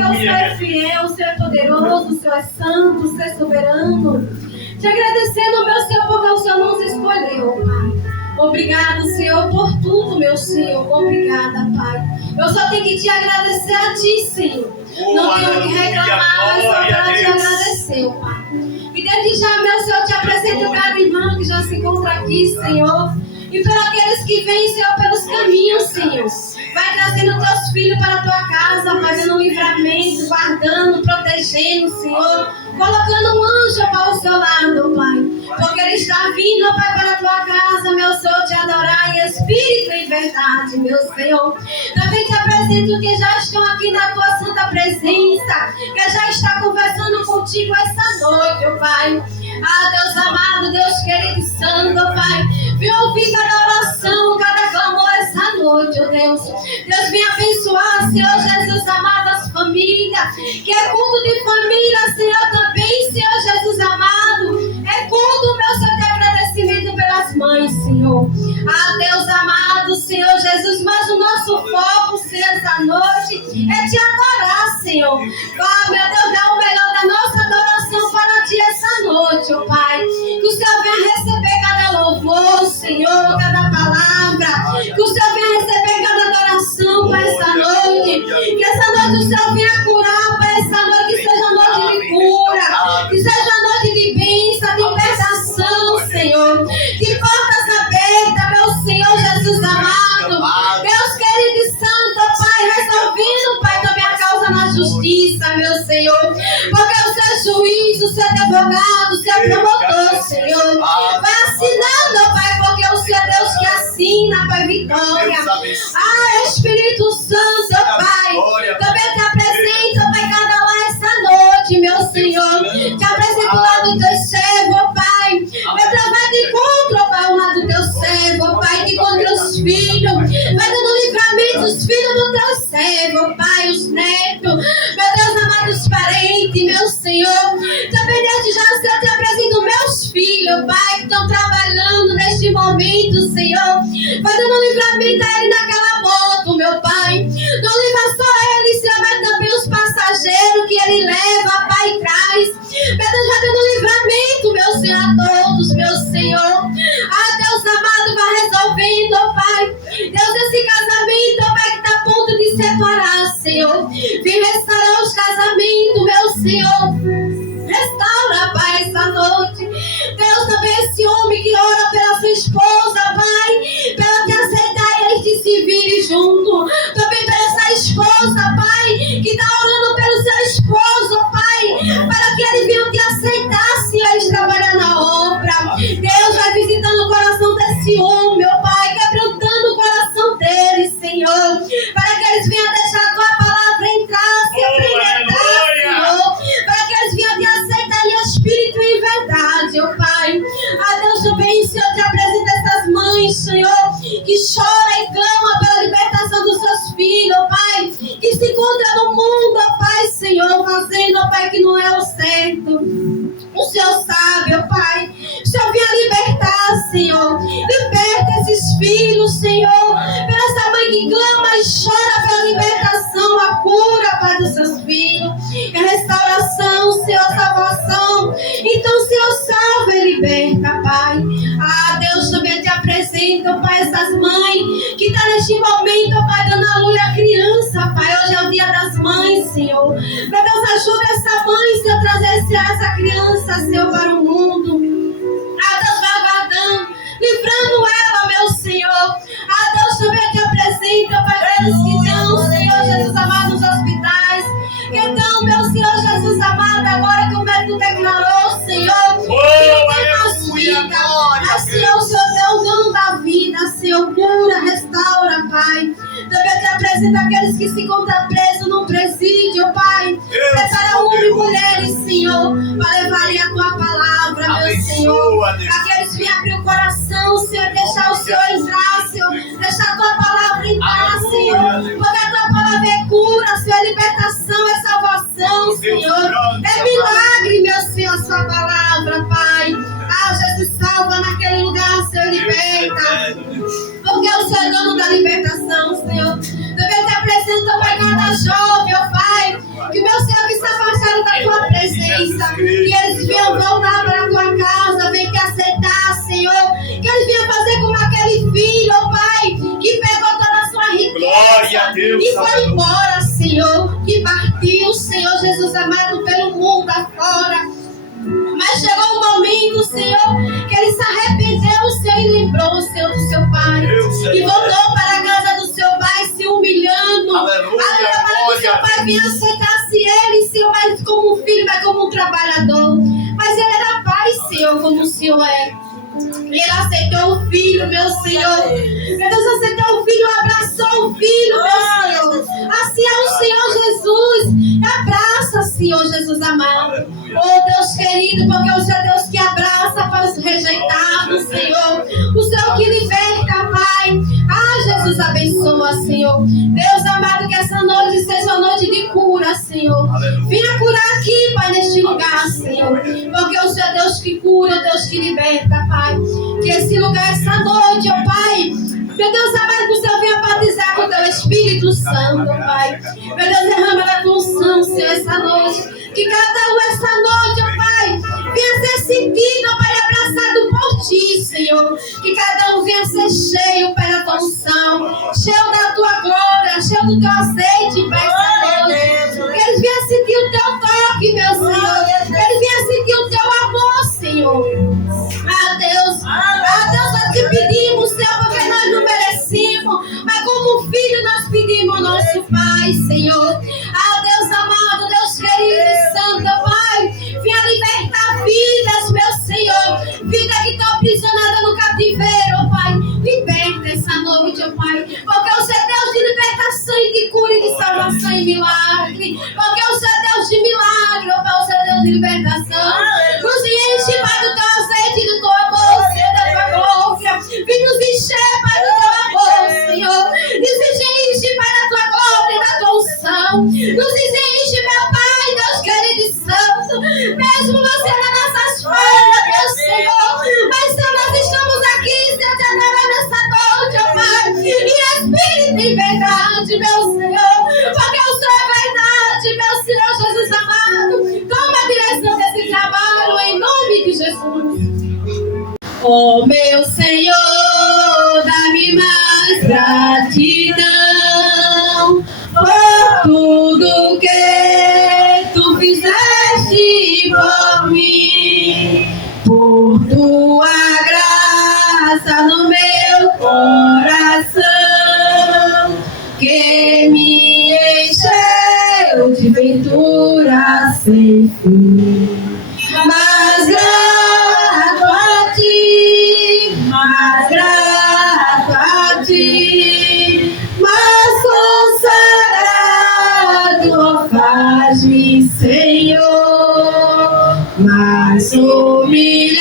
porque o Senhor é fiel, o Senhor é poderoso, o Senhor é santo, o Senhor é soberano. Te agradecendo, meu Senhor, porque o Senhor nos escolheu, Pai. Obrigado, Senhor, por tudo, meu Senhor. Obrigada, Pai. Eu só tenho que te agradecer a Ti, Senhor. Não tenho que reclamar, mas só para te agradecer, Pai. E desde já, meu Senhor, te apresento cada irmão que já se encontra aqui, Senhor. E para aqueles que vêm, Senhor, pelos caminhos, Senhor. Vai trazendo teus filhos para a tua casa, Pai, dando livramento, guardando, protegendo, Senhor. Colocando um anjo para o seu lado, Pai. Porque ele está vindo, Pai, para a tua casa, meu Senhor, te adorar em espírito e verdade, meu Senhor. Também te apresento que já estão aqui na tua santa presença, que já está conversando contigo essa noite, ó Pai. Ah, Deus amado, Deus querido e santo, Pai. Vem ouvir cada oração, cada clamor essa noite, ó Deus. Deus vem abençoar, Senhor Jesus amado, as famílias. Que é culto de família, Senhor, também, Senhor Jesus amado. É culto, meu Senhor, de agradecimento pelas mães, Senhor. Ah, Deus amado, Senhor Jesus, mas o nosso foco, Senhor, essa noite é te adorar, Senhor. Ah, meu Deus, dá o melhor da nossa adoração para ti essa noite, ó Pai. Que o Senhor venha receber cada louvor, Senhor, cada palavra. Que o Senhor venha receber cada adoração para essa noite. Que essa noite o Senhor venha curar para essa noite, que seja noite de cura, que seja noite de bênção, de libertação, Senhor. De portas abertas, meu Senhor Jesus amado. Deus querido e santo, Pai, resolvendo, Pai, também a causa na justiça, meu Senhor. Porque o seu juiz, o seu advogado, o seu promotor, Senhor, vai assinando, Pai, porque o Senhor é Deus que assina, Pai, vitória. Ah, Espírito Santo, Pai, também te apresento, Pai, cada lá essa noite, meu Senhor. Te apresento lá do teu servo, Pai. Vai travar de encontro, Pai, lá do teu servo, Pai, que encontra os filhos. Vai dando livramento, os filhos do teu servo, Pai, os netos. Meu Deus amado, os parentes, meu Senhor. Também desde já, Senhor, te apresento meus filhos, Pai, que estão trabalhando neste momento, Senhor. Vai dando livramento a ele naquela moto, meu Pai. Não livra só ele, Senhor, mas também os passageiros que ele leva, Pai, e traz. Meu Deus, vai dando livramento, meu Senhor, a todos, meu Senhor. Ah, Deus amado, vai resolvendo, Pai. Deus, esse casamento, Pai, que está a ponto de separar, Senhor. Vem restaurar os casamentos, meu Senhor. Restaura, Pai, essa noite. Deus, também esse homem que ora pela sua esposa, Pai, para ela te aceitar e eles te se virem junto. Também para essa esposa, Pai, que está orando pelo seu esposo, Pai, para que ele venha te aceitar, se eles trabalhar na obra. Deus, vai visitando o coração desse homem, meu Pai, quebrantando o coração dele, Senhor, para que eles venham deixar a tua palavra entrar, se apresentar, Senhor, para que eles venham te aceitar em espírito e em verdade, ó Pai. A Deus também, Senhor, te apresenta essas mães, Senhor, que choram e clamam pela libertação dos seus filhos, ó Pai, que se encontram no mundo, ó Pai, Senhor, fazendo, ó Pai, que não é o certo. O Senhor sabe, ó Pai. O Senhor venha libertar, Senhor. Liberta esses filhos, Senhor. Pela essa mãe que clama e chora pela libertação, a cura, Pai, dos seus filhos. A restauração, Senhor, a salvação. Então, Senhor, salva e liberta, Pai. Ah, Deus, também te apresento, Pai, essas mães que estão neste momento, Pai, dando a luz à criança, Pai. Hoje é o dia das mães, Senhor. Meu Deus, ajuda essa mãe, Senhor, trazer essa criança, Senhor, para o mundo. Ah, Deus, vai guardando, livrando ela, meu Senhor. Ah, Deus, também te apresenta, Pai, aqueles que estão, Senhor Jesus amado, nos hospitais. Que estão, meu Senhor Jesus amado, agora que o médico declarou, Senhor, que tem mais vida. Ah, Senhor, o Senhor é o dono da vida, Senhor, cura, restaura, Pai. Também te apresenta aqueles que se encontram presos num presídio, Pai. Prepara homens e mulheres, Senhor, para levarem a tua palavra, meu Senhor. Aqueles que vêm abrir o coração, Senhor, deixar o Senhor entrar, Senhor. Deixar a tua palavra entrar, Senhor. Porque a tua palavra é cura, Senhor, é libertação, é salvação, Senhor. É milagre, meu Senhor, a sua palavra, Pai. Ah, Jesus, salva naquele lugar, Senhor, liberta. Porque o Senhor é dono da libertação, Senhor. Também te apresento, Pai, cada jovem, ó Pai, que Que eles venham voltar para a tua casa, vem te aceitar, Senhor. Que eles venham fazer como aquele filho, ó Pai, que pegou toda a sua riqueza. Glória a Deus. E foi embora, Senhor. Que partiu, Senhor Jesus amado, pelo mundo afora. Mas chegou um momento, Senhor, que ele se arrependeu, Senhor, e lembrou, Senhor, do seu pai. E voltou para a casa do seu pai, se humilhando. Aleluia, para que o seu pai vinha aceitasse ele, Senhor, mas como um filho, mas como um trabalhador. Mas ele era pai, Senhor, como o Senhor é. Ele aceitou o filho, meu Senhor. Meu Deus, aceitou o filho, abraçou o filho, meu Senhor. Assim é o Senhor Jesus. Abraça, Senhor Jesus amado. Oh, Deus querido, porque o Senhor é Deus que abraça para os rejeitados, Senhor. O Senhor que liberta, Pai. Ah, Jesus, abençoa, Senhor. Deus amado, que essa noite seja uma noite de cura, Senhor. Venha curar aqui, Pai, neste lugar, Senhor. Porque o Senhor é Deus que cura, Deus que liberta, Pai. Que esse lugar, essa noite, ó Pai, meu Deus amado, que o Senhor venha batizar com o teu Espírito Santo, Pai. Meu Deus, derrama da tua unção, Senhor, essa noite. Que cada um essa noite, ó Pai, venha ser sentido, ó Pai, abraçado por ti, Senhor. Que cada um venha ser cheio, Pai, da tua unção, cheio da tua glória, cheio do teu azeite, Pai, essa noite. Que eles venham sentir o teu toque, meu Senhor. Que eles venham sentir o teu amor, Senhor. Ah, Deus, nós te pedimos, Senhor, porque nós não merecemos, mas como filho nós pedimos ao nosso Pai, Senhor. Ah, Deus amado, Deus querido e santo, Pai, venha libertar vidas, meu Senhor, vida que está aprisionada no cativeiro, Pai. Liberta essa noite, ó Pai, porque o Senhor é Deus de libertação e de cura e de salvação e milagre, porque o Senhor é Deus de milagre, ó Pai, o Senhor é Deus de libertação. Nos enche, Pai, do teu azeite, do teu amor, Senhor, da tua glória. Vem nos encher, Pai, do teu amor, Senhor. Nos enche, Pai, da tua glória e da tua unção. Nos enche, meu Pai, Deus querido e santo. Mesmo você nas nossas falhas, meu Senhor. Mas Senhor, nós estamos aqui, Senhor, te adorando essa noite, ó Pai. Em espírito e verdade, meu Senhor. Porque o Senhor é verdade, meu Senhor Jesus amado. Toma a direção desse trabalho em nome de Jesus. Oh, meu Senhor, dá-me mais gratidão por tudo que tu fizeste por mim, por tua graça no meu coração, que me encheu de ventura sem fim. Mas grato a ti, mais grato a ti, mais consagrado faz-me, Senhor, mais humilhado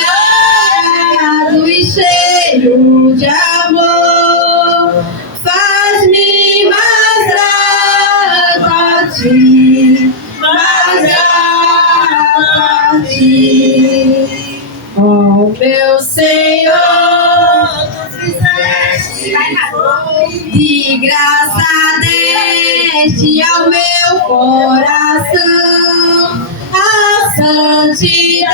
e cheio de amor, faz-me mais grato a ti, mais grato a ti. Oh, meu Senhor, tu fizeste de graça deste ao meu coração a santidade,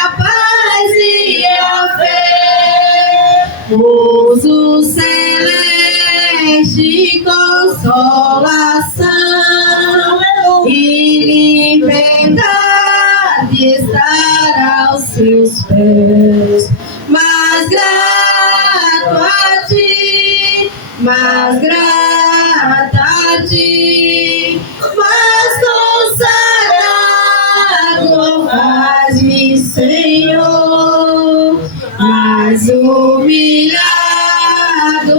a paz e a fé, gozo celeste e consolação e liberdade estar aos seus pés. Mas grato a ti, mais grato a ti, mais consagrado faz-me, Senhor, mais humilhado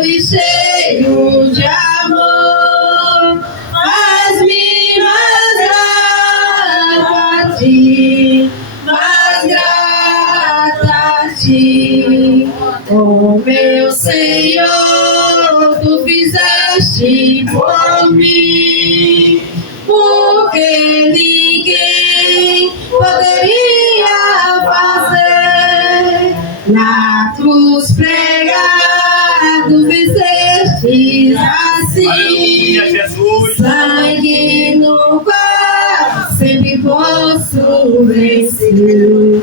e cheio de amor, faz-me mais grato a ti, mais grato a ti. Oh, meu Senhor, tu fizeste por mim, porque ninguém poderia fazer. Na cruz pregado fizeste assim. Aleluia, Jesus. Sangue no qual sempre posso conhecer.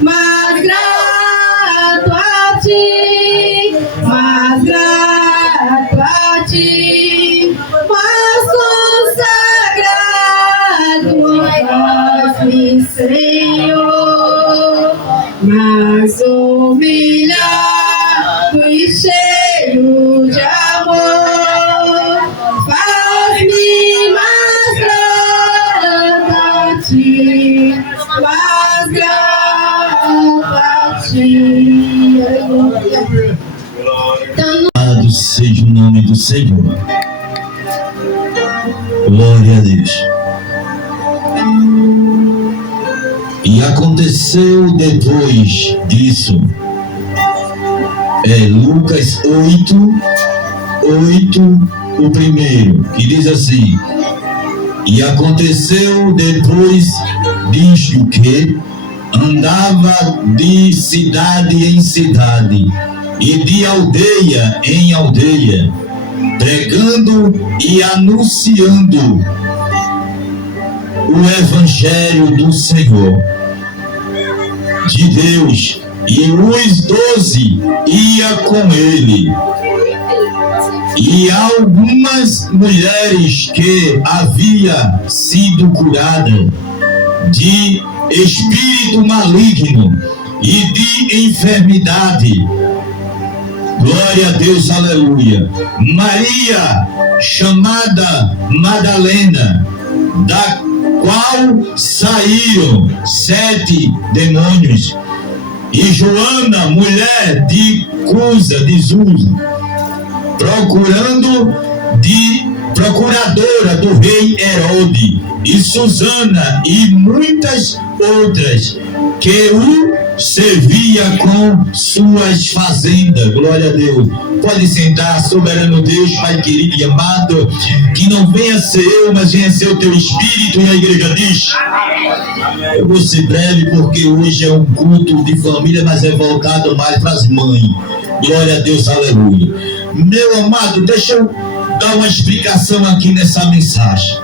Mas grato a ti, mas grato a ti, mas consagrado a vós, Senhor, mas humilhado e cheio de amor, faz-me mais grato a ti, mais grato a ti. Aleluia. Louvado seja o nome do Senhor. Glória a Deus. E aconteceu depois disso, Lucas 8, o primeiro, que diz assim: e aconteceu depois disto que andava de cidade em cidade e de aldeia em aldeia, pregando e anunciando o evangelho do Senhor, de Deus, e os 12 ia com ele. E algumas mulheres que havia sido curada de espírito maligno e de enfermidade. Glória a Deus, aleluia. Maria, chamada Madalena, da qual saíram 7 demônios, e Joana, mulher de Cusa, de Susa, procuradora do rei Herode, e Susana, e muitas outras que o servia com suas fazendas. Glória a Deus. Pode sentar, soberano Deus, Pai querido e amado, que não venha ser eu, mas venha ser o teu Espírito. E a igreja diz: eu vou ser breve, porque hoje é um culto de família, mas é voltado mais para as mães. Glória a Deus, aleluia. Meu amado, deixa eu dar uma explicação aqui nessa mensagem.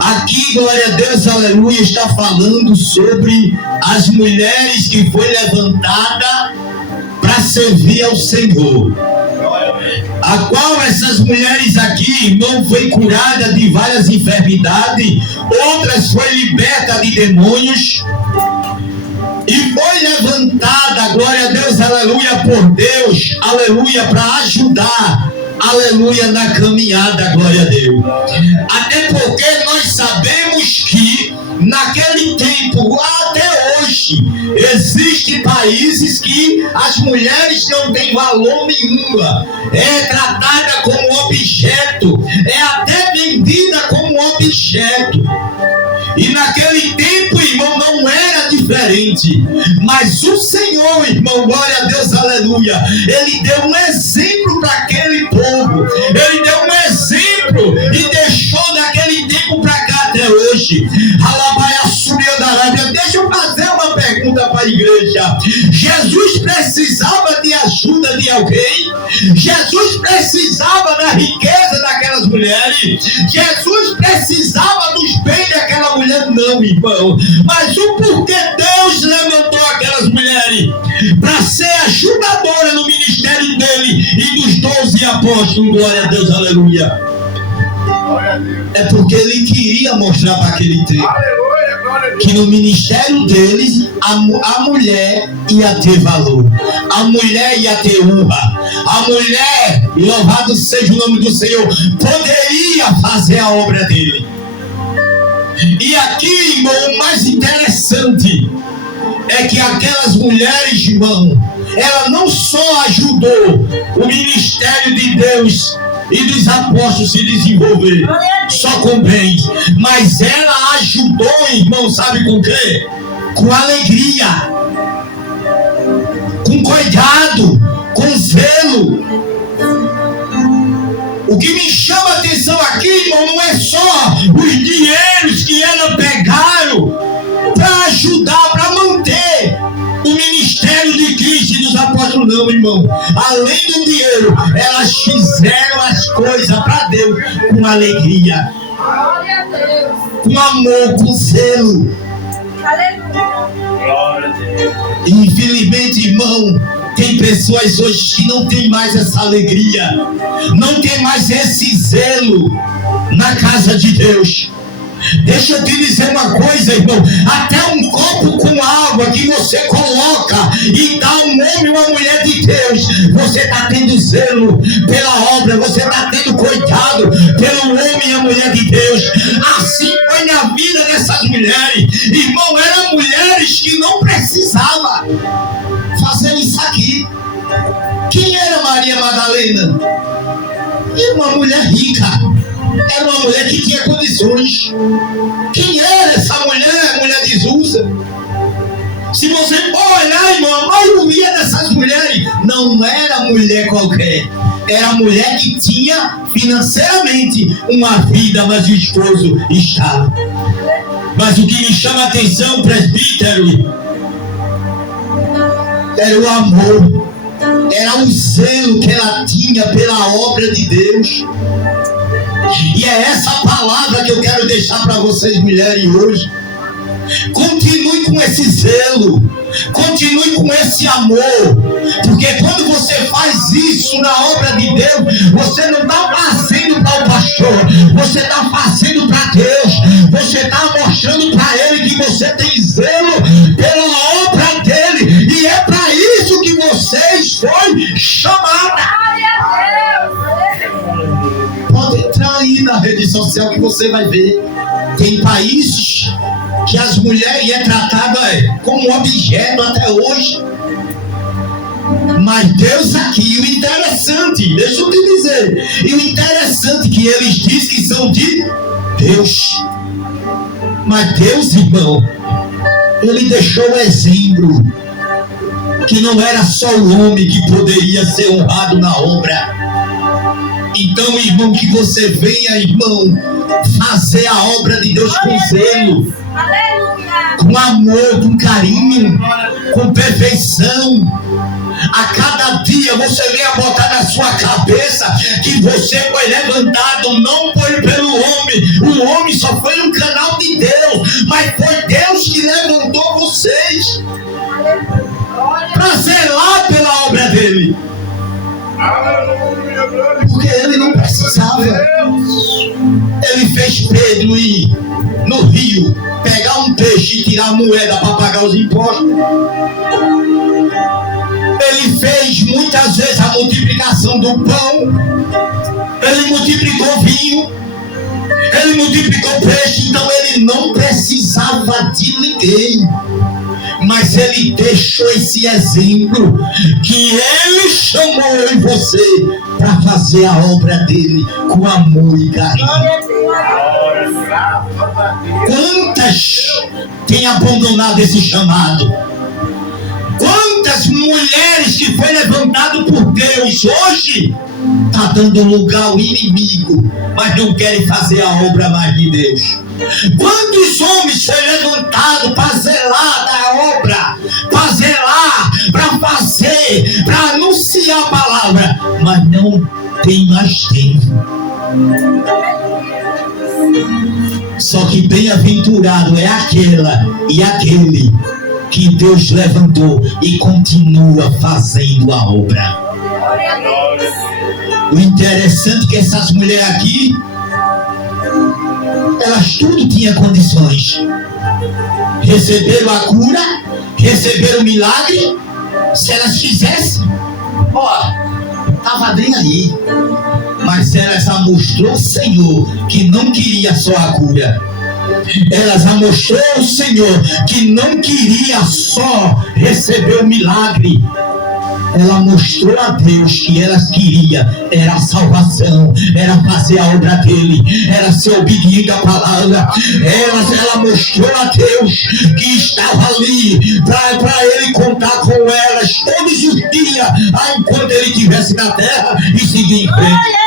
Aqui, glória a Deus, aleluia, está falando sobre as mulheres que foi levantada para servir ao Senhor. A qual essas mulheres aqui, irmão, foi curada de várias enfermidades, outras foi liberta de demônios e foi levantada, glória a Deus, aleluia, por Deus, aleluia, para ajudar, aleluia, na caminhada, glória a Deus. Até porque nós sabemos que naquele tempo, até hoje, existem países que as mulheres não têm valor nenhum, é tratada como objeto, é até vendida como objeto. E naquele tempo, irmão, não era diferente. Mas o Senhor, irmão, glória a Deus, aleluia, Ele deu um exemplo para aquele povo. Ele deu um exemplo e deixou daquele tempo para cá até hoje. Alabaia subia da Arábia. Deixa eu fazer uma pergunta para a igreja. Jesus precisava de ajuda de alguém? Jesus precisava da riqueza daquelas mulheres? Jesus precisava dos bens daquela mulher? Não, irmão. Mas o porquê Deus levantou aquelas mulheres? Para ser ajudadora no ministério dele e dos 12 apóstolos. Glória a Deus, aleluia. É porque ele queria mostrar para aquele tempo que no ministério deles a mulher ia ter valor, a mulher ia ter honra, a mulher, louvado seja o nome do Senhor, poderia fazer a obra dele. E aqui, irmão, o mais interessante é que aquelas mulheres, irmão, ela não só ajudou o ministério de Deus e dos apóstolos se desenvolver só com bens, mas ela ajudou, irmão, sabe com o quê? Com alegria, com cuidado, com zelo. O que me chama a atenção aqui, irmão, não é só os dinheiros que elas pegaram para ajudar, para manter o ministério de Cristo e dos apóstolos, não, irmão. Além do dinheiro, elas fizeram as coisas para Deus com alegria, com amor, com zelo. Infelizmente, irmão, tem pessoas hoje que não tem mais essa alegria, não tem mais esse zelo na casa de Deus. Deixa eu te dizer uma coisa, irmão. Até um copo com água que você coloca e dá um homem e uma mulher de Deus, você está tendo zelo pela obra, você está tendo cuidado pelo homem e a mulher de Deus. Assim foi na vida dessas mulheres, irmão. Eram mulheres que não precisavam fazer isso aqui. Quem era Maria Madalena? Era uma mulher rica. Era uma mulher que tinha condições. Quem era essa mulher? Mulher de Susa. Se você for olhar, irmão, a maioria dessas mulheres não era mulher qualquer. Era mulher que tinha financeiramente uma vida, mas o esposo estava. Mas o que me chama a atenção, presbítero, era o amor, era o zelo que ela tinha pela obra de Deus. E é essa palavra que eu quero deixar para vocês, mulheres, hoje. Continue com esse zelo, continue com esse amor, porque quando você faz isso na obra de Deus, você não está fazendo para o pastor, você está fazendo para Deus, você está mostrando para Ele que você tem zelo pela obra dele, e é para isso que vocês foi chamada. Pode entrar aí na rede social que você vai ver. Tem países que as mulheres é tratada como objeto até hoje. Mas Deus aqui, o interessante, deixa eu te dizer, e o interessante que eles dizem que são de Deus. Mas Deus, irmão, Ele deixou o exemplo que não era só o homem que poderia ser honrado na obra. Então, irmão, que você venha, irmão, fazer a obra de Deus com zelo, com amor, com carinho, com perfeição. A cada dia você venha botar na sua cabeça que você foi levantado não foi pelo homem. O homem só foi um canal de Deus, mas foi Deus que levantou vocês para zelar pela obra dele. Porque ele não precisava. Ele fez Pedro ir no rio pegar um peixe e tirar a moeda para pagar os impostos. Ele fez muitas vezes a multiplicação do pão. Ele multiplicou vinho. Ele multiplicou peixe. Então ele não precisava de ninguém. Mas ele deixou esse exemplo que ele chamou em você para fazer a obra dele com amor e carinho. Quantas têm abandonado esse chamado? Quantas mulheres que foi levantado por Deus hoje está dando lugar ao inimigo, mas não querem fazer a obra mais de Deus? Quantos homens foram levantados para zelar da obra, para zelar, para fazer, para anunciar a palavra, mas não tem mais tempo? Só que bem-aventurado é aquela e aquele que Deus levantou e continua fazendo a obra. O interessante é que essas mulheres aqui, elas tudo tinham condições. Receberam a cura, receberam o milagre. Se elas quisessem, estava bem aí. Mas elas mostrou ao Senhor que não queria só a cura. Elas mostrou ao Senhor que não queria só receber o milagre. Ela mostrou a Deus que elas queriam era a salvação, era fazer a obra dele, era ser obediente à palavra. Ela mostrou a Deus que estava ali para ele contar com elas todos os dias, enquanto ele estivesse na terra, e seguir em frente.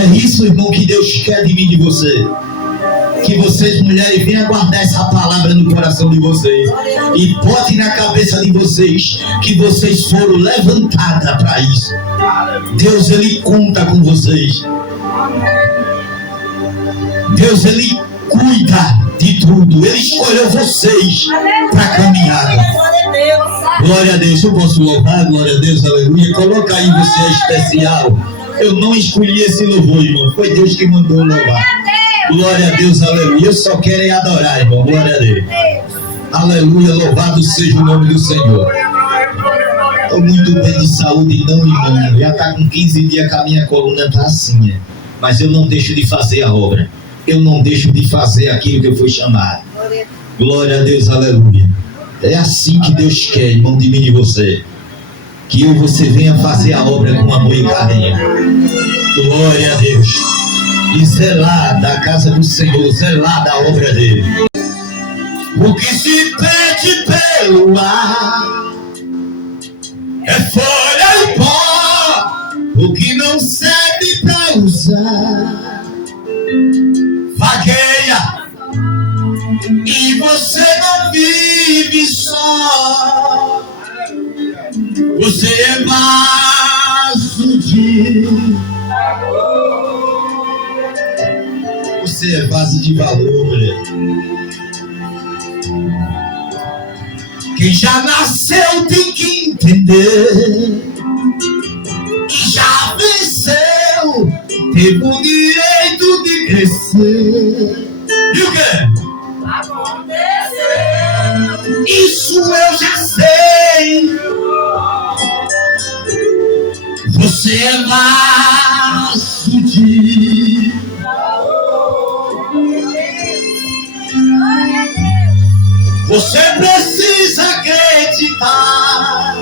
É isso, irmão, que Deus quer de mim e de você. Que vocês, mulheres, venham guardar essa palavra no coração de vocês. E botem na cabeça de vocês que vocês foram levantadas para isso. Deus, Ele conta com vocês. Deus, Ele cuida de tudo. Ele escolheu vocês para a caminhada. Glória a Deus. Eu posso louvar? Glória a Deus, aleluia. Coloca aí, você é especial. Eu não escolhi esse louvor, irmão. Foi Deus que mandou louvar. Glória a Deus, aleluia. Eu só quero adorar, irmão. Glória a Deus. Aleluia, louvado seja o nome do Senhor. Estou muito bem de saúde, não, irmão. Já está com 15 dias que a minha coluna está assim. Mas eu não deixo de fazer a obra. Eu não deixo de fazer aquilo que eu fui chamado. Glória a Deus, aleluia. É assim que Deus quer, irmão, de mim e você. Que eu e você venha fazer a obra com amor e carinho. Glória a Deus. E zelar da casa do Senhor, zelar da obra dele. O que se pede pelo ar é folha e pó. O que não serve pra usar vagueia. E você não vive só. Você é vaso de... Você é vaso de valor, mulher. Quem já nasceu tem que entender. E já venceu, teve o direito de crescer. E o quê? Aconteceu. Isso eu já sei. Você é vaso de você precisa acreditar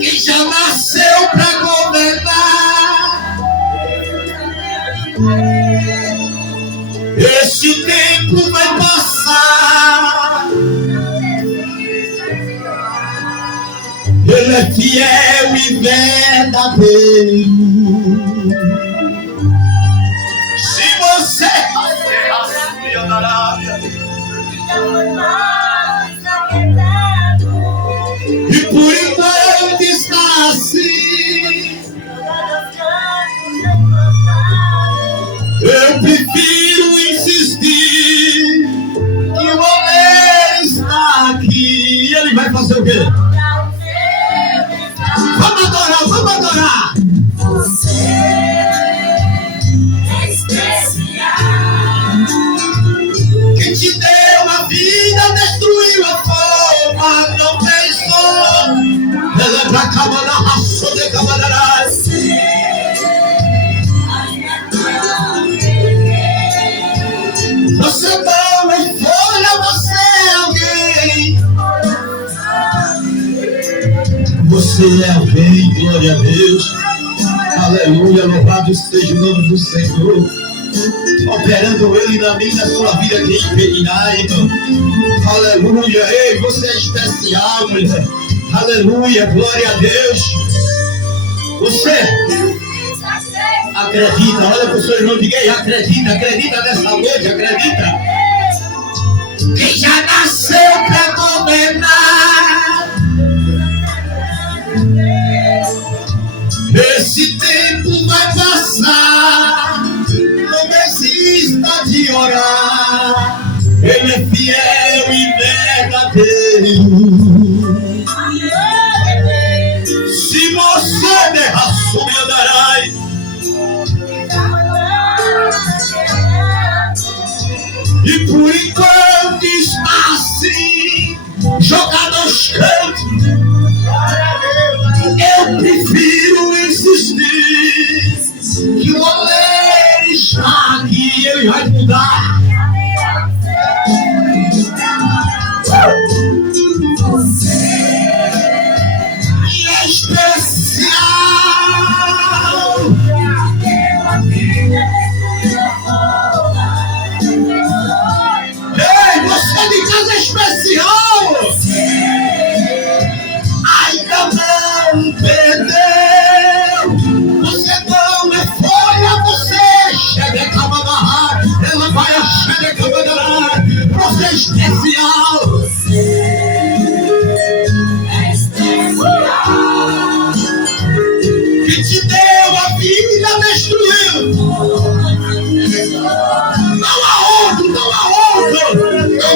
que já nasceu pra governar. Esse tempo vai passar. Ele é fiel e verdadeiro. Se você e por enquanto está assim, eu prefiro insistir que o homem está aqui. E ele vai fazer o quê? Vamos adorar, vamos adorar. Você é especial. Quem te deu a vida, destruiu a forma, não pensou. Ela é pra camará, raçou de camará. Você não é folha, você é alguém. Você é alguém, glória a Deus. Aleluia, louvado seja o nome do Senhor. Operando Ele na minha, na sua vida, quem impedirá, irmão. Aleluia, ei, você é especial, mulher. Aleluia, glória a Deus. Você acredita, olha para o seu irmão, diga aí, acredita, acredita nessa noite, acredita. Quem já nasceu para governar. Esse tempo vai passar. Não desista de orar. Ele é fiel e verdadeiro. Se você derraçou, me andarai. E por enquanto está assim, jogado aos cantos. Eu prefiro insistir que o homem está aqui, ele vai mudar. Você é especial. Ei, você de casa é especial. Ainda não perdeu. Você não é folha, você chega a camarada. Ela vai a chega a camarada. Você é especial. Você é especial. Que te deu a vida, destruiu Não há outro, não há outro. Não é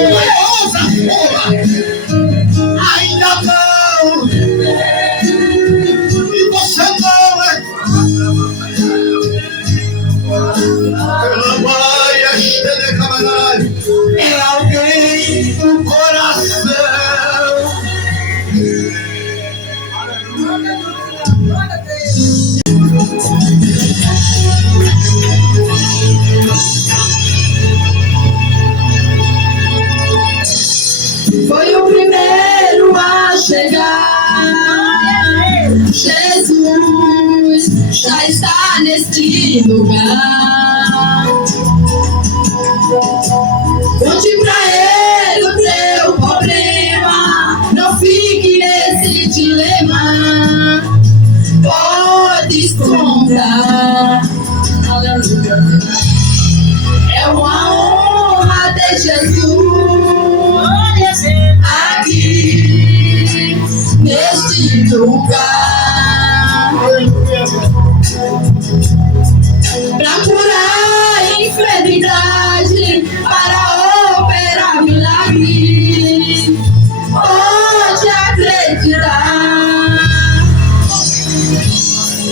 outra porra. Ainda não. E você não é. É alguém do coração. Foi o primeiro a chegar. Jesus já está neste lugar. Conte pra ele o teu problema. Não fique nesse dilema. Podes contar. Aleluia. É uma honra ter Jesus aqui neste lugar pra curar a enfermidade, para operar milagres. Pode acreditar.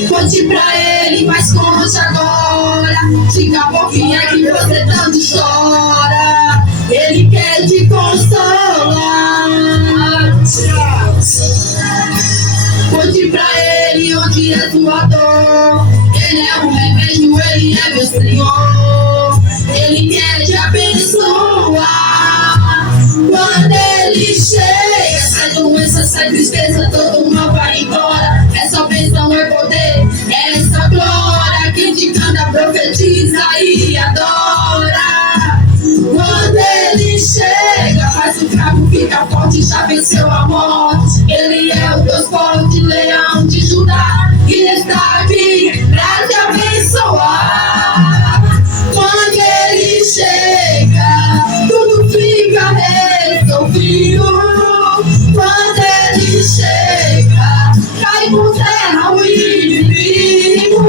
Conte pra ele, mas conte agora. Diga a pouquinho que você tanto chora. Ele quer te consolar. Conte pra ele onde é tua dor. Ele é o remédio, ele é meu Senhor. Ele quer te abençoar. Quando ele chega, sai doença, sai tristeza, todo mal vai embora. Essa bênção é poder, essa glória. Quem te canta, profetiza e adora. Quando ele chega, faz o fraco fica forte, já venceu a morte. Ele é o Deus forte, leão de Judá, que está aqui pra te abençoar. Quando ele chega, tudo fica resolvido. Quando ele chega, cai por terra o inimigo.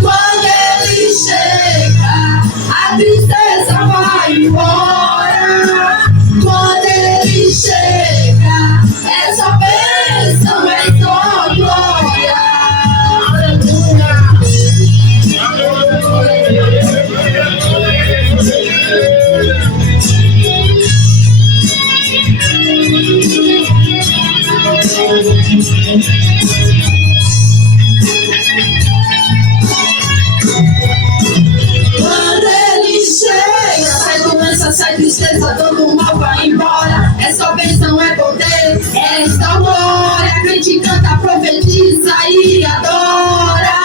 Quando ele chega, a tristeza vai embora. Quando ele chega, essa bênção é só glória. Quando ele chega, sai doença, sai tristeza, todo mal vai embora. Essa bênção é poder, essa glória. Quem te canta, profetiza e adora.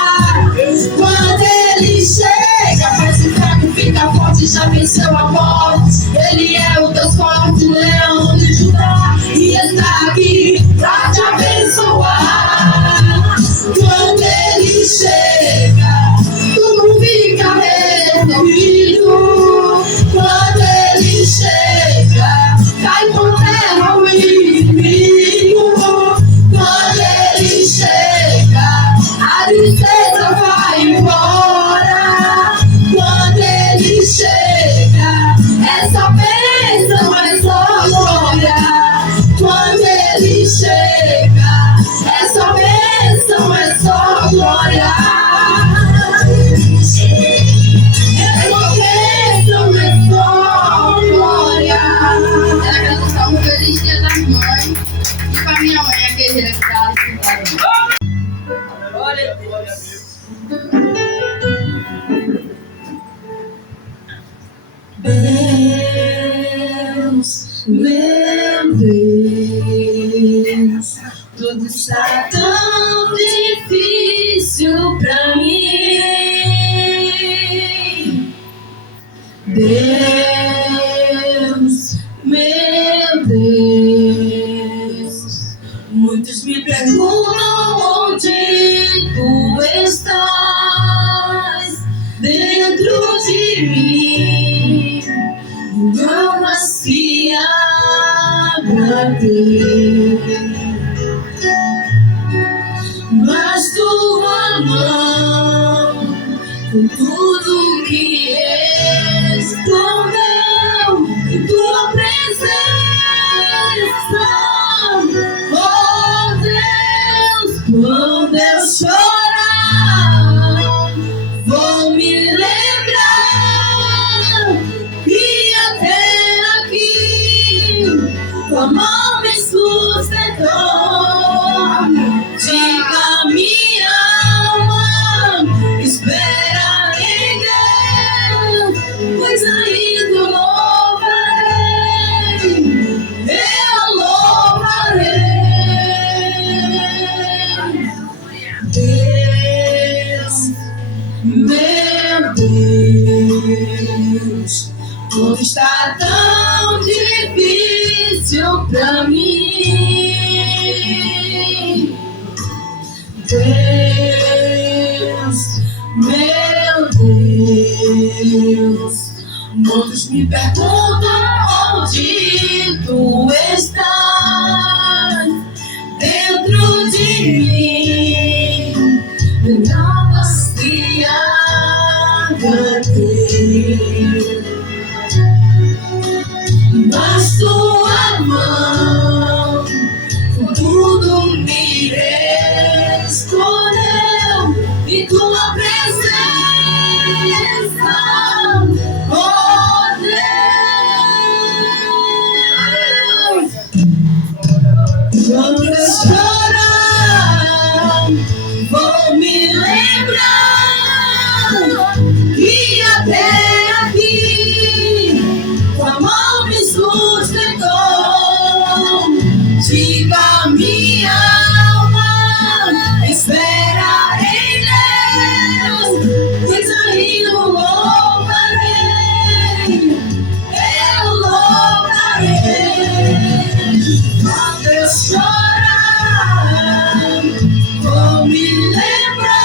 Quando ele chega, faz o fraco fica forte, já venceu a morte. Ele é o Deus forte, leão de Judá, e está aqui pra te abençoar. Quando ele chega, tudo fica resolvido. Quando ele chega, cai por terra o inimigo. Quando ele chega, a tristeza vai embora. Quando ele chega, essa bênção é só glória. Quando ele chega, essa bênção é só glória. Essa bênção é só glória. Era cantar um feliz dia das mães. E pra minha mãe, a guerreira que tá sentada. Glória a Deus. Deus, meu Deus, tudo está tão difícil pra mim. Deus, meu Deus, muitos me perguntam onde tu estás dentro de mim. Não nasci pra ter, mas tua mão por tudo que escondeu em tua presença. Oh Deus, quando eu chorar, vou me lembrar que até aqui tua mão me sustentou. Diga minha alma, espera em Deus, pois ainda louvarei, eu louvarei. Deus, meu Deus, tudo está tão difícil pra mim. Deus, meu Deus, muitos me perguntam onde tu estás dentro de mim. Não passeia mas tua mão tudo me escolheu e tua presença, oh Deus. Quando eu chorar, vou me lembrar que até aqui tua mão me sustentou. Diga minha alma, espera em Deus, pois ainda louvarei, eu louvarei. Quando eu chorar, vou me lembrar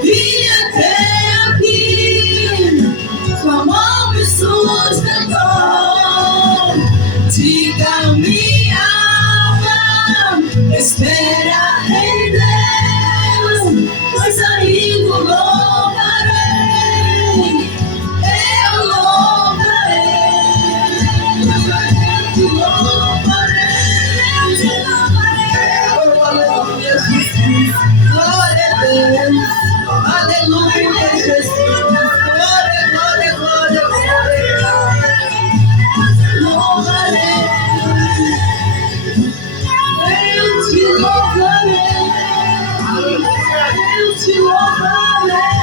que até aqui tua mão me sustentou. Diga minha alma, espera em Deus, pois ainda louvarei, eu louvarei, eu te louvarei. Aleluia, Jesus, glória a Deus, aleluia, Jesus, glória, glória, glória, glória. Louvarei, eu te louvarei, eu te louvarei,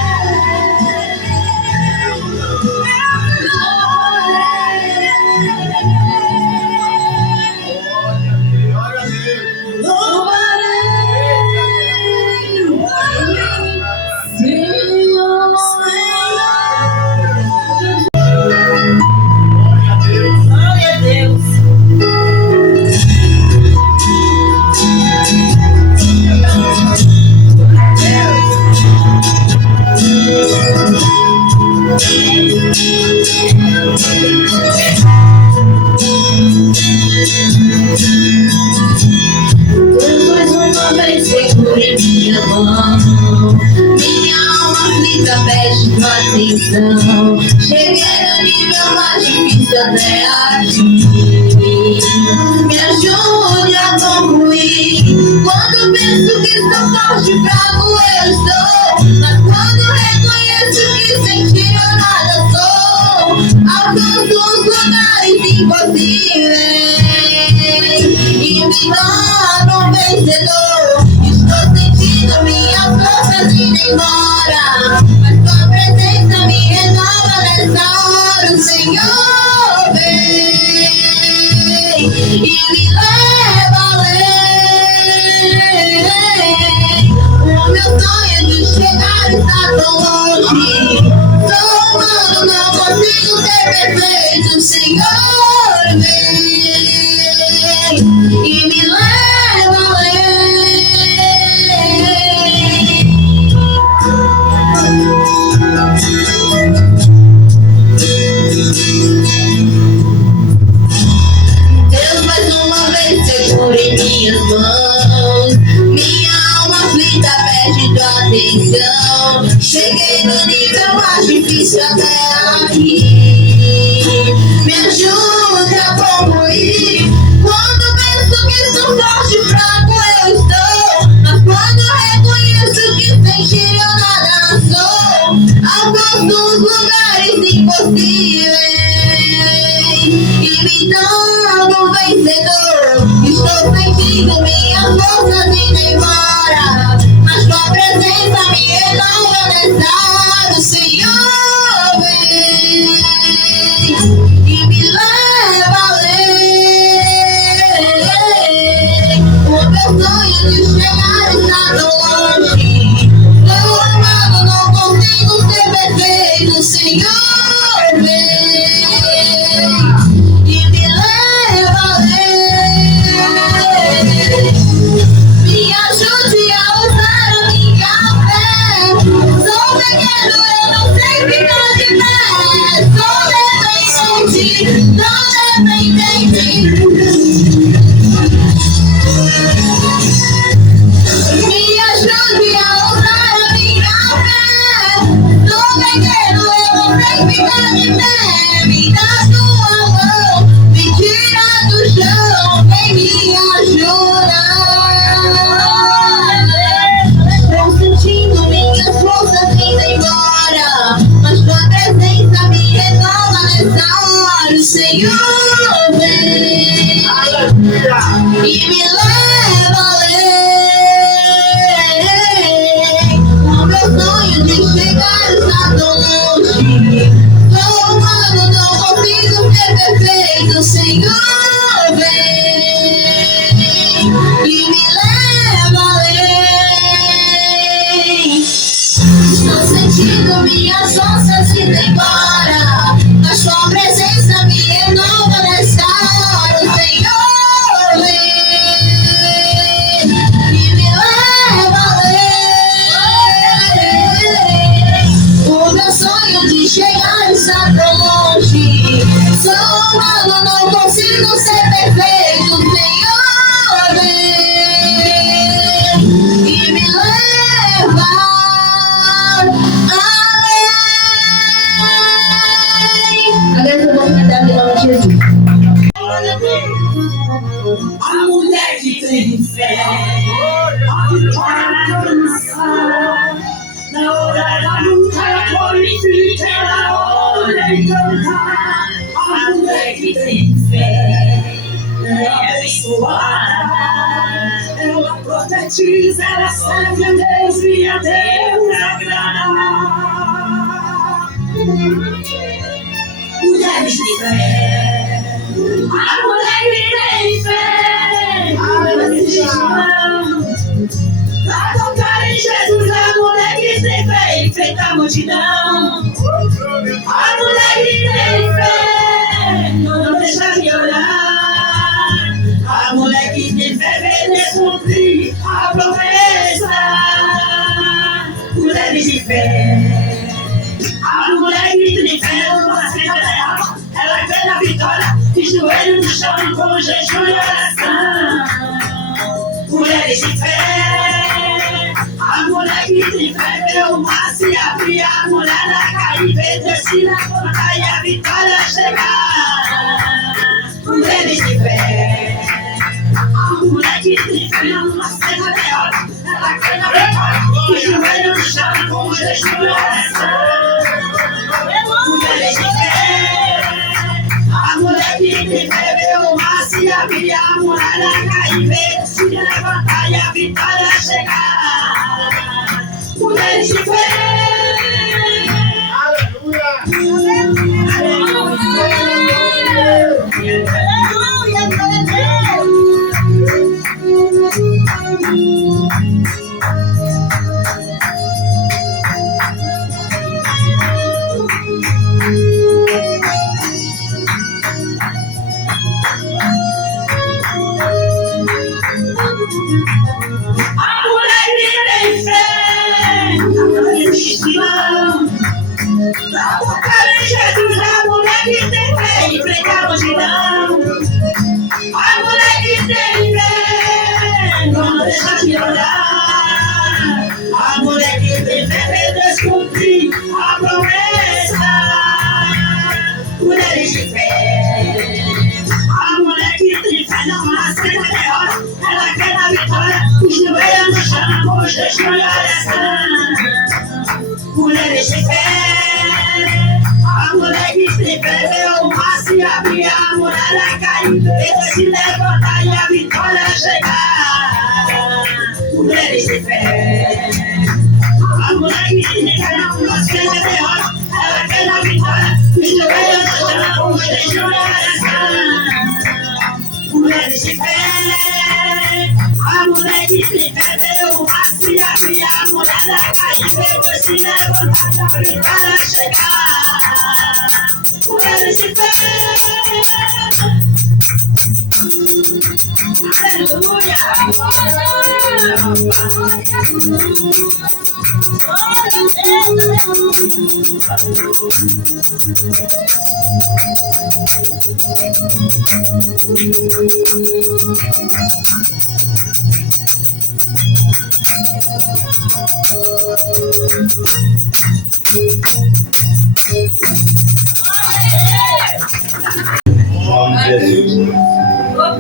mais uma vez segure minha mão, minha alma aflita pede tua atenção. Cheguei no nível mais difícil até aqui, me ajude a concluir. Quando penso que estou forte, fraco eu estou, mas quando reconheço que sem ti eu nada sou, alcanço os lugares impossíveis e me torno um vencedor. Estou sentindo minhas forças indo embora, mas tua presença me renova nessa hora. O Senhor vem e me leva além. O meu sonho de chegar está tão longe. Sou humano, não consigo ser perfeito. O Senhor vem e me leva além. Deus, mais uma vez segure minhas mãos, minha alma aflita pede tua atenção. Cheguei no nível mais difícil até aqui. Me ajuda a concluir. Quando penso que sou forte e fraco eu estou, mas quando reconheço que sem ti eu nada sou, alcanço os lugares impossíveis e me torno vencedor. Estou sentindo minhas forças indo embora, mas tua presença me renova nessa hora. O Senhor vem e me leva além. O meu sonho de chegar está tão longe. Eu humano não consigo ser perfeito. O Senhor vem e me leva além. Me ajude a usar a minha fé. Sou pequeno, eu não sei ficar de pé. Sou dependente, não dependente. Me ajude a usar a minha fé. Sou pequeno, eu não sei ficar de pé. Me dá tua mão, me tira do chão, vem me ajudar. Tô sentindo minhas forças indo embora, mas tua presença me renova nessa hora. O Senhor vem e me leva além. O meu sonho de chegar está tão longe. Sou humano, não consigo ser perfeito. O Senhor vem e me leva além. Estou sentindo minhas forças indo embora, mas tua presença me renova nessa hora. O Senhor vem e me leva além. O meu sonho de chegar está tão longe. Sou humano, não consigo ser perfeito. O Senhor vem e me leva além. Agradeço a oportunidade em nome de Jesus. A mulher que tem fé, a vitória na canção. Na hora da luta ela glorifica, ela olha e canta. A mulher que tem fé é abençoada. Ela profetiza, ela serve a Deus e a Deus agrada. Mulheres de fé, a mulher que tem fé, pra tocar em Jesus, a mulher que tem fé enfeita a multidão. A mulher que tem fé não deixa de orar. A mulher que tem fé vê cumprir a promessa. Mulheres de fé, a mulher que tem fé não aceita derrota. Ela crê na vitória, de joelho no chão com jejum e oração. Mulheres de fé, a mulher que tem fé vê o mar se abrir, a mulher na cair, vê descer na conta e a vitória chegar. Mulheres de fé, a mulher que tem fé não aceita derrota. Ela crê na vitória, de joelho no chão com jejum e oração. Mulheres de fé, a mulher que tem fé vê o mar se abrir, a mulher na cair, vê se levantar e a vitória chegar. Mulheres de fé. Aleluia. Aleluia. Aleluia. jejum e oração. Mulheres de fé, a mulher que se perdeu, mas se abrir a muralha cair, Deus se levantar e a vitória chegar. Mulheres de fé, a mulher que se perdeu, mas se derrota, ela quer a vitória, e joelho no chão, com jejum e oração. Mulheres de fé, a mulher que se perdeu, mas se abrir a muralha cair, Deus se levantar e a vitória chegar. Mulheres de fé, aleluia. Em nome de Jesus.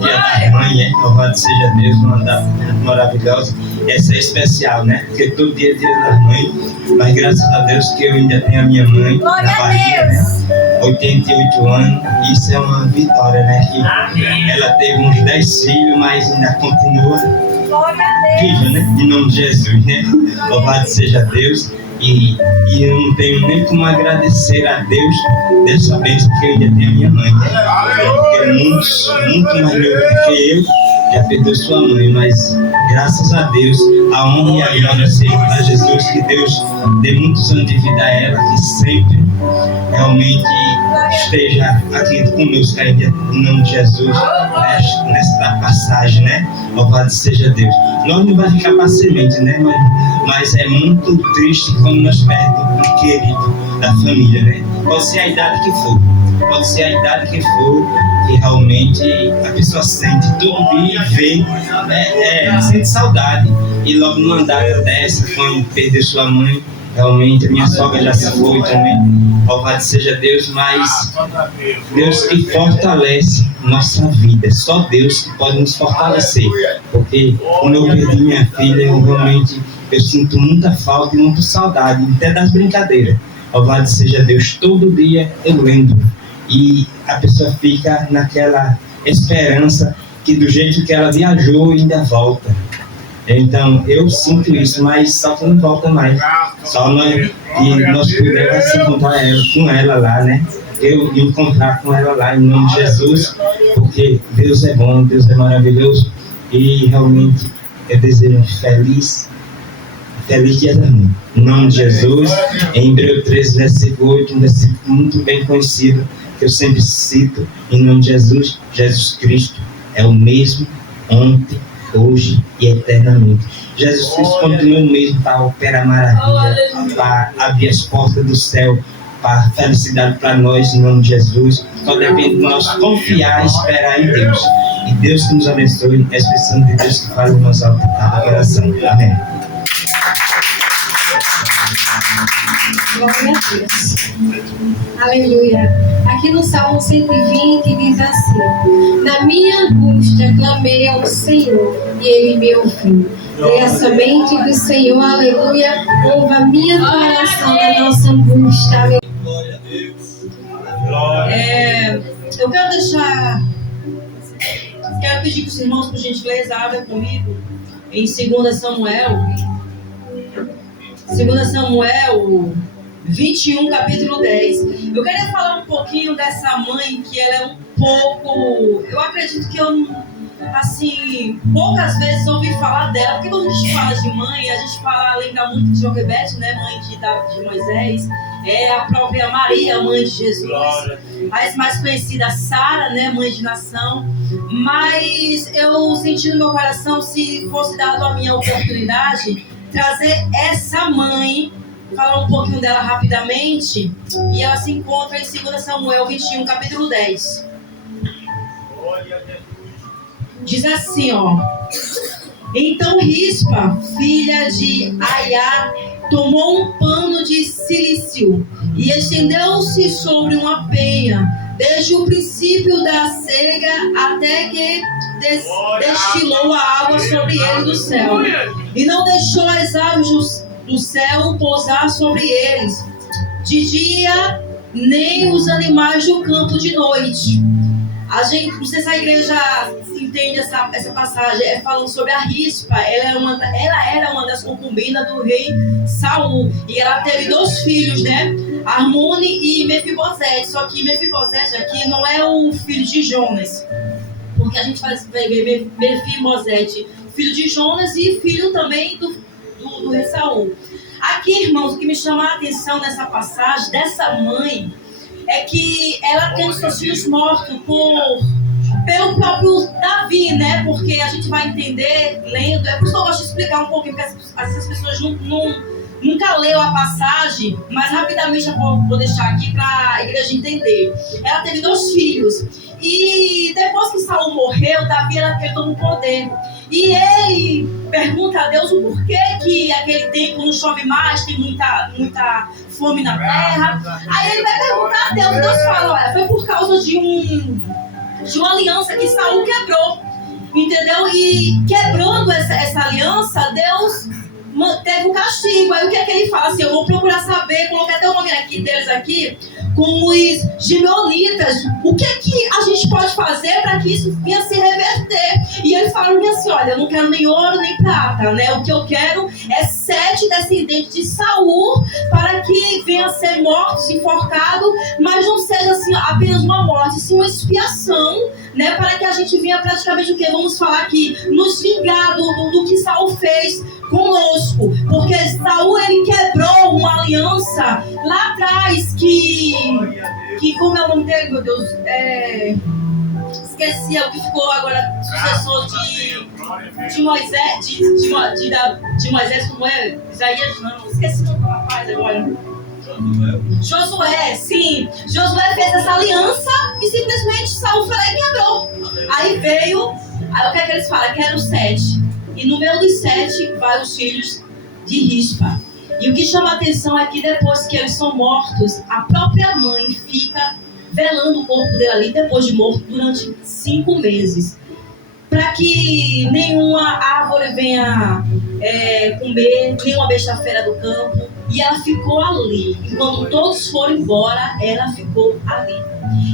Dia da mãe, louvado seja Deus, uma data maravilhosa. Essa é especial, né? Porque todo dia é dia da mãe, mas graças a Deus que eu ainda tenho a minha mãe na barriga, né? 88 anos, isso é uma vitória, né? Que ela teve uns 10 filhos, mas ainda continua viva, né? Em nome de Jesus, né? Louvado seja Deus. E eu não tenho nem como agradecer a Deus dessa bênção que eu ainda tenho a minha mãe, né? Porque muito mais novo do que eu já perdeu sua mãe, mas graças a Deus, a honra e a glória seja para Jesus, que Deus dê muitos anos de vida a ela, que sempre realmente esteja aqui conosco ainda, em nome de Jesus, nesta passagem, né? Louvado seja Deus. Nós não vamos ficar para semente, né? Mas é muito triste quando nós perdemos um querido da família, né? Pode ser a idade que for, que realmente a pessoa sente todo dia e vê, sente saudade. E logo numa data dessa, quando perdeu sua mãe, realmente a minha sogra já se foi também, louvado seja Deus, mas Deus que fortalece nossa vida, é só Deus que pode nos fortalecer, porque quando eu perdi minha filha, eu sinto muita falta e muita saudade, até das brincadeiras, louvado seja Deus, todo dia eu lembro, e a pessoa fica naquela esperança que do jeito que ela viajou ainda volta. Então, eu sinto isso, mas só que não volta mais. Só nós pudemos se encontrar com ela lá, né? Eu encontrar com ela lá, em nome de Jesus, porque Deus é bom, Deus é maravilhoso, e realmente eu desejo um feliz dia da mãe. Em nome de Jesus, em Hebreus 13, versículo 8, um versículo muito bem conhecido, que eu sempre cito, em nome de Jesus, Jesus Cristo é o mesmo ontem, hoje e eternamente. Jesus Cristo continua o mesmo para operar maravilha, para abrir as portas do céu, para felicidade para nós, em nome de Jesus. Só depende de nós confiar e esperar em Deus. E Deus que nos abençoe, é a expressão de Deus que faz o nosso altar coração. Amém. Glória a Deus. Aleluia. Aqui no Salmo 120 diz assim: na minha angústia clamei ao Senhor e Ele me ouviu. Leia somente do Senhor, aleluia. Ouva a minha oração da nossa angústia. Glória a Deus. Eu quero pedir para os irmãos, por gentileza, abram comigo em 2 Samuel 21, capítulo 10. Eu queria falar um pouquinho dessa mãe, que ela é um pouco... Eu acredito que eu, assim, poucas vezes ouvi falar dela, porque quando a gente fala de mãe, a gente lembra muito de Joquebede, né, mãe de Moisés, é a própria Maria, mãe de Jesus, a mais conhecida Sara, né, mãe de nação. Mas eu senti no meu coração, se fosse dado a minha oportunidade, trazer essa mãe, falar um pouquinho dela rapidamente, e ela se encontra em 2 Samuel 21, capítulo 10. Diz assim, ó: então Rispa, filha de Aiá, tomou um pano de cilício e estendeu-se sobre uma penha. desde o princípio da cega até que destilou a água sobre ele do céu, e não deixou as aves do céu pousar sobre eles de dia, nem os animais do campo de noite. A gente, não sei se a igreja entende essa passagem, falando sobre a Rispa. Ela era uma das concubinas do rei Saul, e ela teve 2 filhos, né? Armone e Mefibosete. Só que Mefibosete aqui não é o filho de Jonas, porque a gente faz Mefibosete, filho de Jonas e filho também do rei Saul. Aqui, irmãos, o que me chama a atenção nessa passagem dessa mãe é que ela tem os seus filhos mortos pelo próprio Davi, né? Porque a gente vai entender lendo. É por isso que eu gosto de explicar um pouquinho, porque essas pessoas nunca leu a passagem, mas rapidamente eu vou deixar aqui para a igreja entender. Ela teve 2 filhos, e depois que Saul morreu, Davi ele tomou o poder. E ele pergunta a Deus o porquê que aquele tempo não chove mais, tem muita fome na terra. Aí ele vai perguntar a Deus, e Deus fala, olha, foi por causa de uma aliança que Saul quebrou, entendeu? E quebrando essa aliança, Deus teve um castigo. Aí o que é que ele fala? Assim, eu vou procurar saber, coloquei até o nome deles aqui, com os gibeonitas, o que é que a gente pode fazer para que isso venha se reverter. E eles falaram assim, olha, eu não quero nem ouro nem prata, né? O que eu quero é 7 descendentes de Saul, para que venham a ser mortos, enforcados, mas não seja assim apenas uma morte, sim uma expiação, né? Para que a gente venha praticamente o que? Vamos falar aqui, nos vingar do que Saul fez conosco, porque Saul ele quebrou uma aliança lá atrás que como é o nome dele, meu Deus, esqueci o que ficou agora sucessor de Moisés, de Moisés, como é? Isaías, não, esqueci o nome do rapaz agora. Josué, sim. Josué fez essa aliança e simplesmente Saul foi lá e quebrou. Aí o que é que eles falam? Quero 7. E no meio dos 7 vai os filhos de Rispa. E o que chama a atenção é que depois que eles são mortos, a própria mãe fica velando o corpo dele ali, depois de morto, durante 5 meses. Para que nenhuma árvore venha comer, nenhuma besta fera do campo. E ela ficou ali. E quando todos foram embora, ela ficou ali.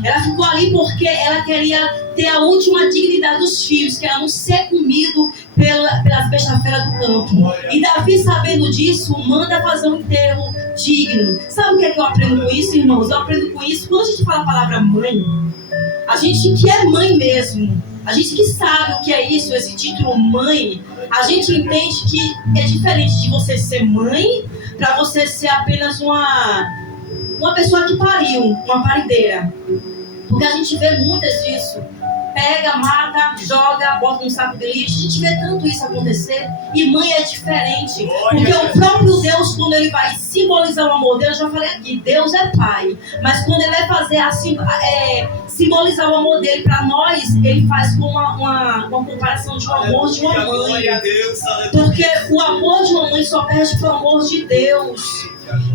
Ela ficou ali porque ela queria ter a última dignidade dos filhos, que era não ser comido pelas bestas feras do campo. E Davi, sabendo disso, manda fazer um enterro digno. Sabe o que é que eu aprendo com isso, irmãos? Eu aprendo com isso, quando a gente fala a palavra mãe, a gente que é mãe mesmo, a gente que sabe o que é isso, esse título mãe, a gente entende que é diferente de você ser mãe para você ser apenas uma pessoa que pariu, uma parideira. Porque a gente vê muitas disso. Pega, mata, joga, bota num saco de lixo. A gente vê tanto isso acontecer. E mãe é diferente. Porque o próprio Deus, quando ele vai simbolizar o amor dele, eu já falei aqui, Deus é pai. Mas quando ele vai fazer assim, simbolizar o amor dele para nós, ele faz com uma comparação de um amor de uma mãe. Porque o amor de uma mãe só perde pro amor de Deus.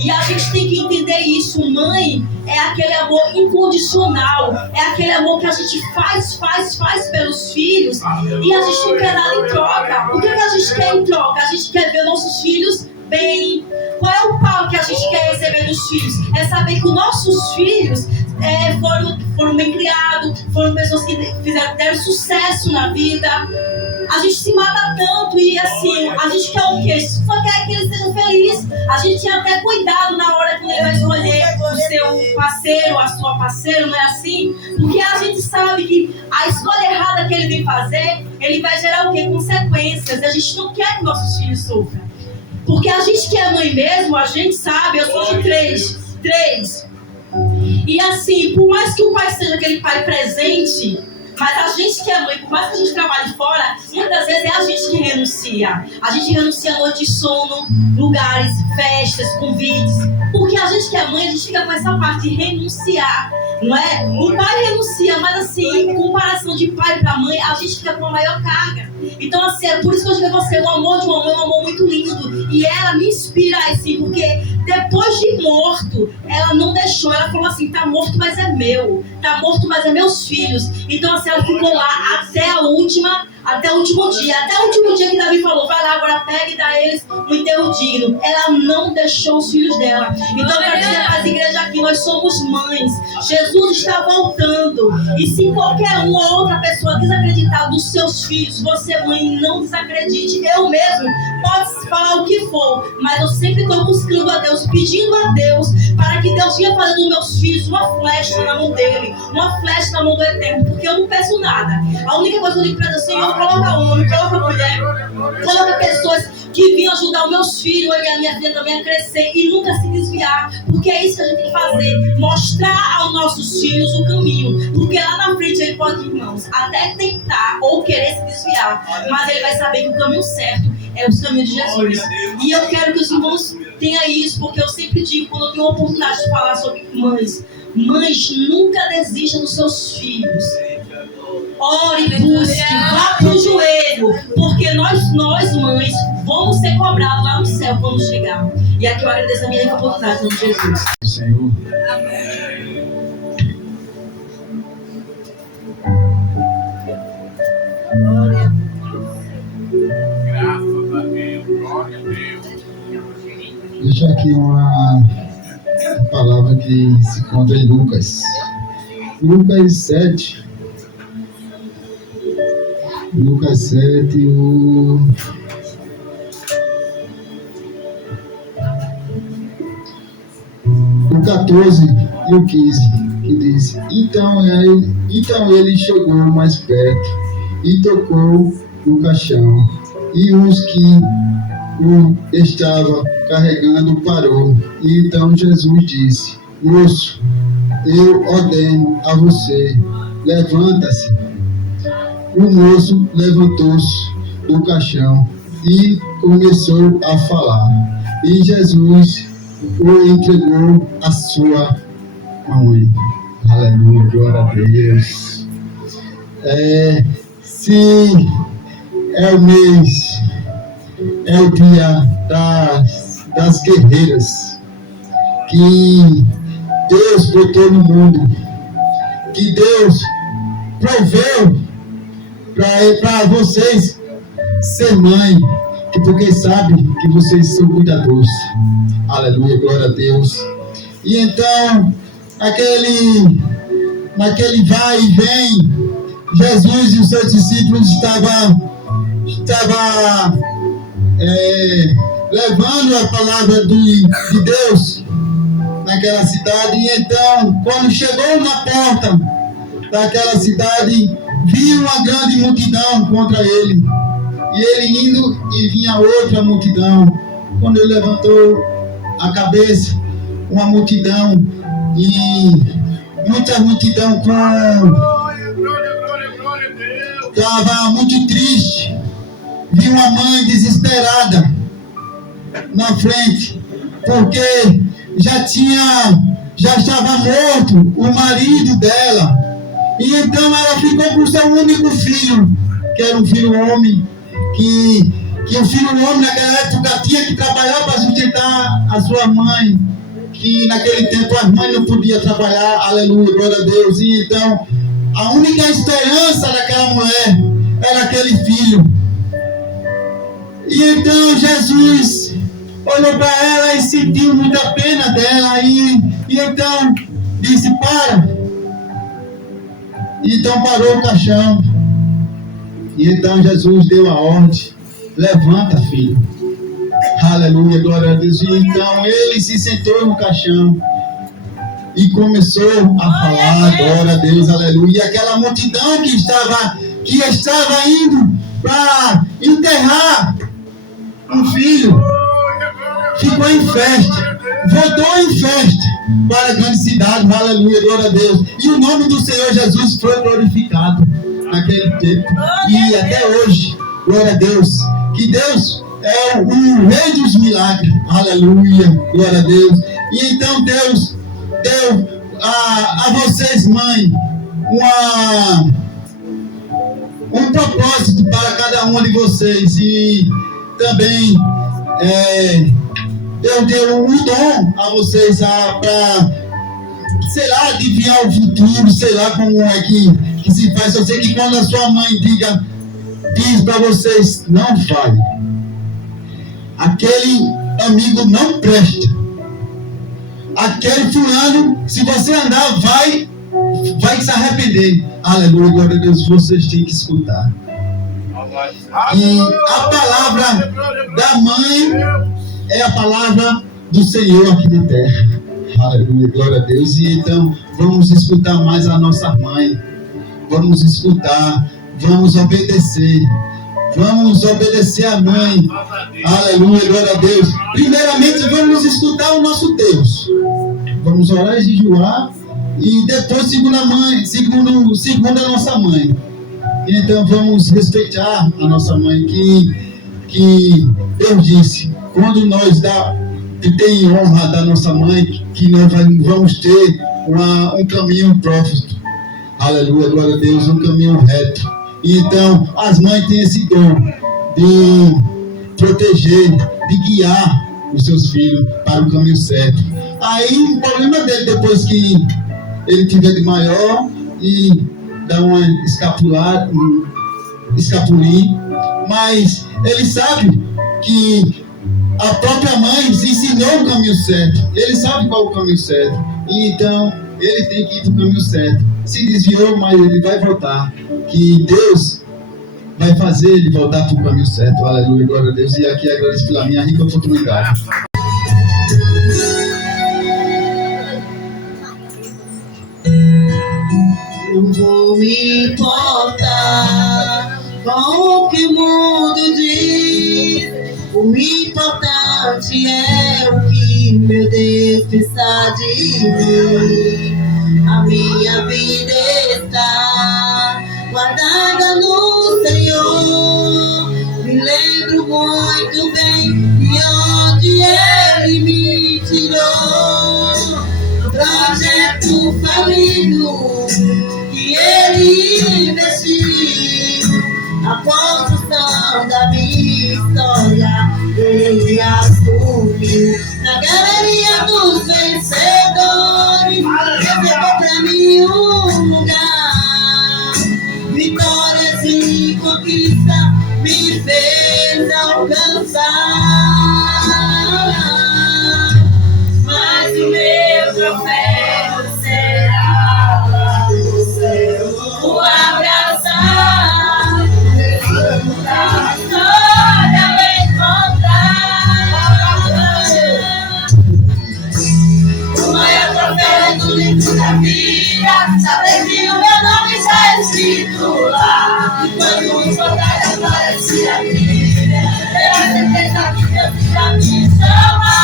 E a gente tem que entender isso. Mãe é aquele amor incondicional, é aquele amor que a gente faz pelos filhos e a gente não quer nada em troca. O que a gente quer em troca? A gente quer ver nossos filhos bem. Qual é o pau que a gente quer receber dos filhos? É saber que os nossos filhos foram bem criados, foram pessoas que deram sucesso na vida. A gente se mata tanto e assim, a gente quer o quê? Só quer que eles sejam felizes. A gente tinha até cuidado na hora que ele vai escolher o seu parceiro, a sua parceira, não é assim? Porque a gente sabe que a escolha errada que ele vem fazer, ele vai gerar o quê? Consequências. E a gente não quer que nossos filhos sofram. Porque a gente que é mãe mesmo, a gente sabe, eu sou de três. E assim, por mais que o pai seja aquele pai presente, mas a gente que é mãe, por mais que a gente trabalhe fora, muitas vezes é a gente que renuncia. A gente renuncia a noite de sono, lugares, festas, convites. Porque a gente que é mãe, a gente fica com essa parte de renunciar, não é? O pai renuncia, mas assim, em comparação de pai para mãe, a gente fica com a maior carga. Então assim, é por isso que eu digo a você, o amor de uma mãe é um amor muito lindo. E ela me inspira assim, porque depois de morto, ela não deixou. Ela falou assim: tá morto, mas é meu. Tá morto, mas é meus filhos. Então assim, ela ficou lá até o último dia. Até o último dia que Davi falou: vai lá, agora pega e dá a eles um enterro digno. Ela não deixou os filhos dela. Então eu quero dizer para as igrejas aqui: nós somos mães. Jesus está voltando. E se qualquer uma ou outra pessoa desacreditar dos seus filhos, você, mãe, não desacredite. Eu mesmo posso falar o que for, mas eu sempre estou buscando a Deus, pedindo a Deus para que Deus venha fazer dos meus filhos uma flecha na mão dele, uma flecha na mão do Eterno, porque eu não peço nada. A única coisa que eu digo para Deus: Senhor, coloca homem, coloca mulher, coloca pessoas que vinham ajudar os meus filhos e a minha filha também a crescer e nunca se desviar, porque é isso que a gente tem que fazer, mostrar aos nossos filhos o caminho, porque lá na frente ele pode, irmãos, até tentar ou querer se desviar, mas ele vai saber que o caminho certo é o caminho de Jesus. E eu quero que os irmãos tenham isso, porque eu sempre digo, quando eu tenho a oportunidade de falar sobre mães, nunca desistam dos seus filhos. Ore, busque, vá pro joelho, porque nós mães vamos ser cobrados lá no céu quando chegar. E aqui eu agradeço a minha rica oportunidade, em nome de Jesus. Senhor. Graças a Deus, glória a Deus. Deixa aqui uma palavra que se encontra em Lucas 7. Lucas 7, o 14 e o 15, que diz: Então ele chegou mais perto e tocou no caixão, e os que o estava carregando parou. E então Jesus disse: Moço, eu ordeno a você, levanta-se. O moço levantou-se do caixão e começou a falar. E Jesus o entregou à sua mãe. Aleluia, glória a Deus. Se é o mês, é o dia das guerreiras que Deus botou no mundo, que Deus proveu para vocês ser mãe, porque sabe que vocês são cuidadores. Aleluia, glória a Deus. E então, naquele vai e vem, Jesus e os seus discípulos estavam levando a palavra de Deus naquela cidade. E então, quando chegou na porta daquela cidade, viu uma grande multidão contra ele. E ele indo, e vinha outra multidão. Quando ele levantou a cabeça, uma multidão, e muita multidão estava muito triste. Vi uma mãe desesperada na frente, porque já estava morto o marido dela. E então ela ficou com o seu único filho, que era um filho homem, que o filho homem naquela época tinha que trabalhar para sustentar a sua mãe, que naquele tempo as mães não podiam trabalhar. Aleluia, glória a Deus. E então a única esperança daquela mulher era aquele filho. E então Jesus olhou para ela e sentiu muita pena dela, e então disse: para. E então parou o caixão. E então Jesus deu a ordem: levanta, filho. Aleluia, glória a Deus. E então ele se sentou no caixão e começou a falar: glória a Deus, aleluia. E aquela multidão que estava indo para enterrar um filho ficou em festa, voltou em festa para a grande cidade. Aleluia, glória a Deus. E o nome do Senhor Jesus foi glorificado naquele tempo e até hoje. Glória a Deus, que Deus é o rei dos milagres. Aleluia, glória a Deus. E então Deus deu a vocês, mãe, um propósito para cada uma de vocês. E também Deus deu um dom a vocês para, sei lá, adivinhar o futuro, sei lá como é que se faz. Eu sei que quando a sua mãe diz para vocês, não fale, aquele amigo não presta, aquele fulano, se você andar, vai se arrepender. Aleluia, glória a Deus, vocês têm que escutar. E a palavra da mãe é a palavra do Senhor aqui na terra. Aleluia, glória a Deus. E então, vamos escutar mais a nossa mãe. Vamos escutar, vamos obedecer. Vamos obedecer a mãe. Aleluia, glória a Deus. Primeiramente, vamos escutar o nosso Deus. Vamos orar e jejuar. E depois, segundo a nossa mãe. Então, vamos respeitar a nossa mãe. Que Deus disse, quando nós tem honra da nossa mãe, que nós vamos ter um caminho próspero. Aleluia, glória a Deus, um caminho reto. E então, as mães têm esse dom de proteger, de guiar os seus filhos para o caminho certo. Aí, o problema dele, depois que ele tiver de maior, e dar uma escapulir, mas ele sabe que a própria mãe ensinou o caminho certo. Ele sabe qual é o caminho certo. E então, ele tem que ir para o caminho certo. Se desviou, mas ele vai voltar. Que Deus vai fazer ele voltar para o caminho certo. Aleluia, glória a Deus. E aqui agradeço pela minha rica oportunidade. Não vou me importar com o que o mundo diz. O importante é o que meu Deus pensa de mim. A minha vida está guardada no Senhor. Me lembro muito bem de onde Ele me tirou. Do projeto falido que Ele investiu. A construção da minha história Ele assumiu. Na galeria dos vencedores reservou pra mim um lugar. Vitórias e conquista me fez alcançar. Mas o meu troféu será lá no céu, o abraçar. A história me contar. O maior troféu do livro da vida, saber que o meu nome está escrito lá. E quando os portais aparecem aqui, ter a certeza que Deus já me chama.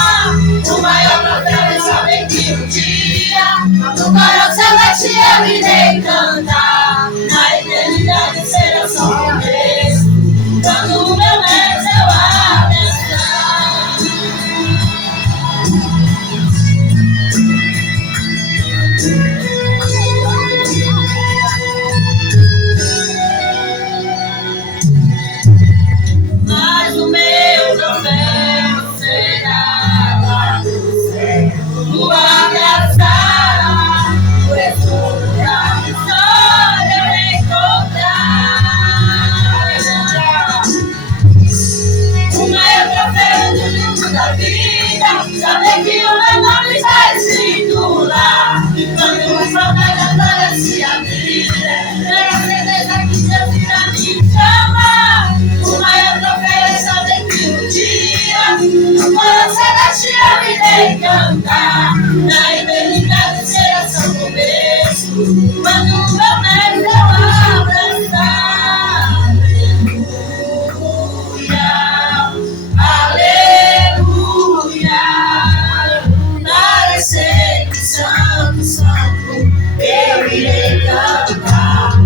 O maior troféu é saber que um dia no coro celeste eu irei cantar. Na eternidade será só um começo, quando o meu mestre eu abraçar. Mas o meu troféu será lá no céu, o abraçar, o retorno da história eu encontrar. O maior troféu do livro da vida, saber que o meu nome está escrito lá. E quando os portais aparecem a vida, ter a certeza que Deus irá me chamar. O maior troféu é saber que um dia no coro celeste eu irei cantar. Na eternidade será só o começo, quando o meu mestre eu abraçar. Aleluia, aleluia. Parecer que santo, santo eu irei cantar.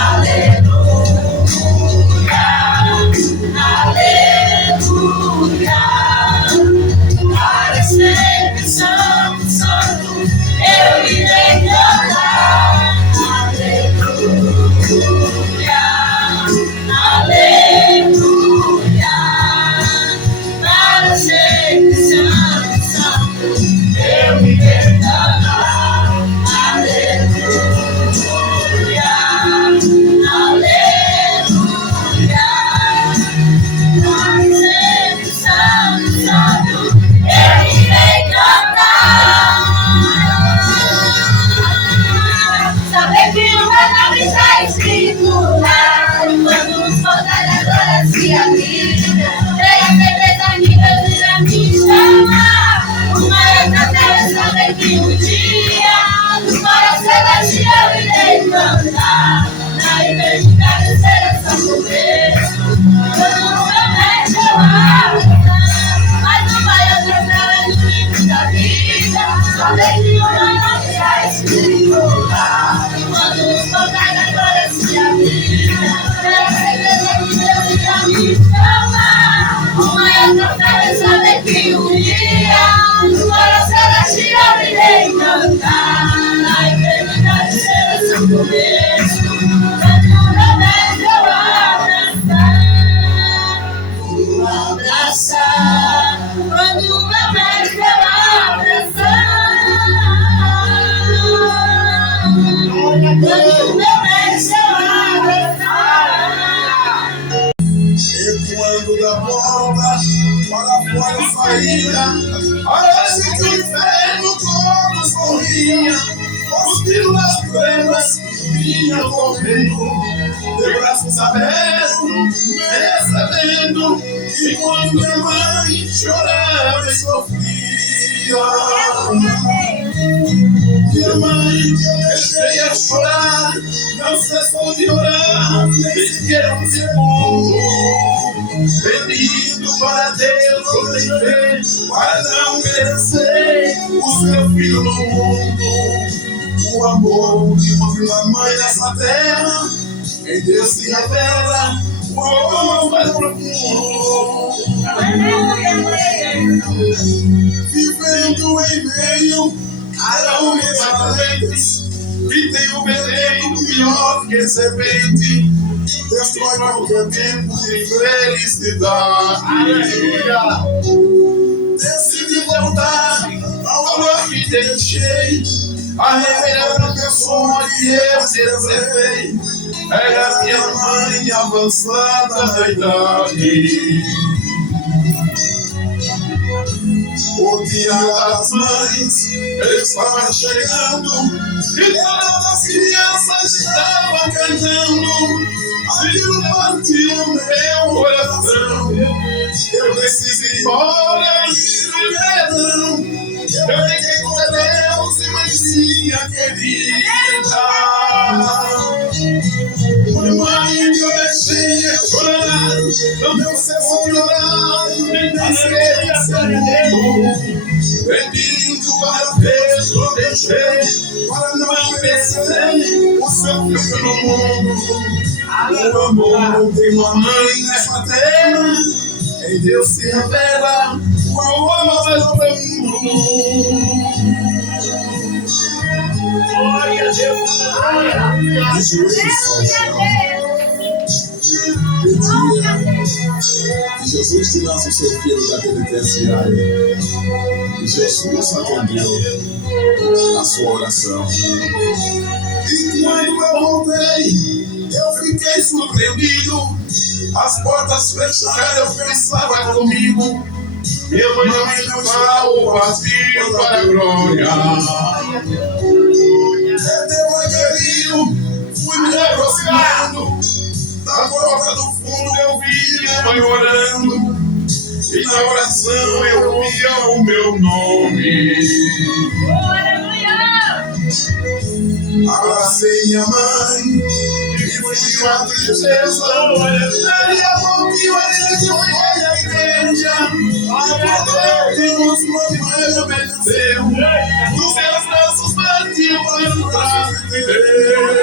Aleluia, aleluia. Parecer que santo, santo cantar, na igreja agradecer essa começo. Quando o meu médico eu abro, mas não vai atrapalhar no livro da vida. Só deixe uma noite a escrito lá. Quando tocar na glória se abrir, pela certeza que Deus irá me salvar. O maior troféu é saber que um dia no coração celestial irei cantar. Na igreja agradecer esse começo. Quando o meu médico eu abraçar, quando o meu médico eu abraçar, quando o meu médico eu abraçar. Ecoando da porta, para fora saía, parece que o inferno todo sorria. Os tiros das trevas vinham correndo, de braços abertos, recebendo. E quando minha mãe chorava e sofria, minha mãe deixei a chorar, não cessou de orar, nem sequer um segundo, pedindo para Deus proteger, para não merecer o seu filho no mundo. O amor de uma mãe nessa terra, em Deus se revela o amor mais profundo. Vivendo em meio a homens que tem um veneno pior que serpente, destrói qualquer tempo de felicidade. Decidi voltar ao amor que deixei, a reverenda pessoa que eu reservei. Era minha mãe avançada na idade. O dia das mães estava chegando e todas as crianças estavam cantando. Aquilo partiu meu coração. Eu decidi ir embora no verão. Eu fiquei com Deus e mãezinha querida. Mãe que eu deixei chorar, não deu cessou de orar, nem nascer pedindo para Deus proteger, para não merecer o seu filho no mundo. O amor de uma mãe nessa terra, em Deus se revela o amor mais profundo. Glória a Deus, que Jesus tirasse o seu filho da penitenciária. E Jesus atendeu a sua oração. E quando eu voltei, eu fiquei surpreendido. As portas fechadas, eu pensava comigo. Minha mãe não está o vazio para a glória. Devagarinho, fui me aproximando. Da porta do fundo eu vi minha mãe orando. E na oração eu via o meu nome. Abracei minha mãe e fui de uma tristeza. Daí a pouquinho a gente foi à igreja. E Deus me obedeceu. Nos meus braços partiu para o braço de Deus.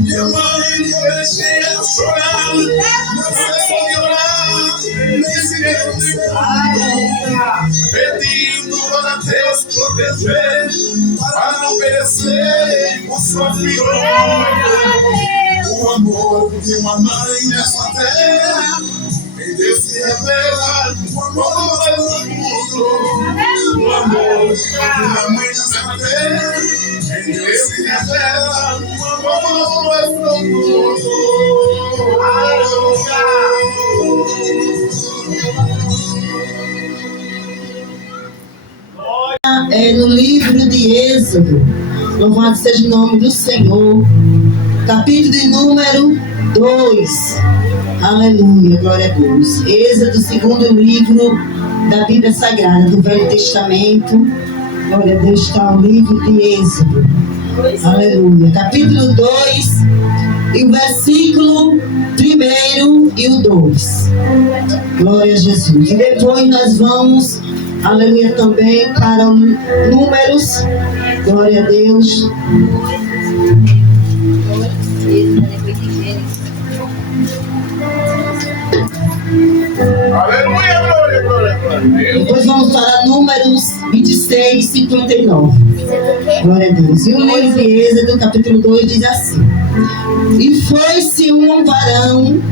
Minha mãe que eu deixei ela chorar, não cessou de orar, nem sequer um segundo, pedindo para Deus proteger, para não perecer o sofrimento. O amor de uma mãe nessa terra, em Deus se revela o amor mais profundo. O amor de uma mãe nessa terra, em Deus se revela o amor mais profundo. É no livro de Êxodo, louvado seja o nome do Senhor, capítulo de número 2. Aleluia, glória a Deus. Êxodo, segundo livro da Bíblia Sagrada, do Velho Testamento, Glória a Deus, está o livro de Êxodo. Aleluia. Capítulo 2, e o versículo 1 e o 2. Glória a Jesus. E depois nós vamos, aleluia, também para o Números. Glória a Deus. Aleluia, glória, glória, glória. Depois vamos para Números 26, 59. Glória a Deus. E o livro de Êxodo, capítulo 2, diz assim: E foi-se um varão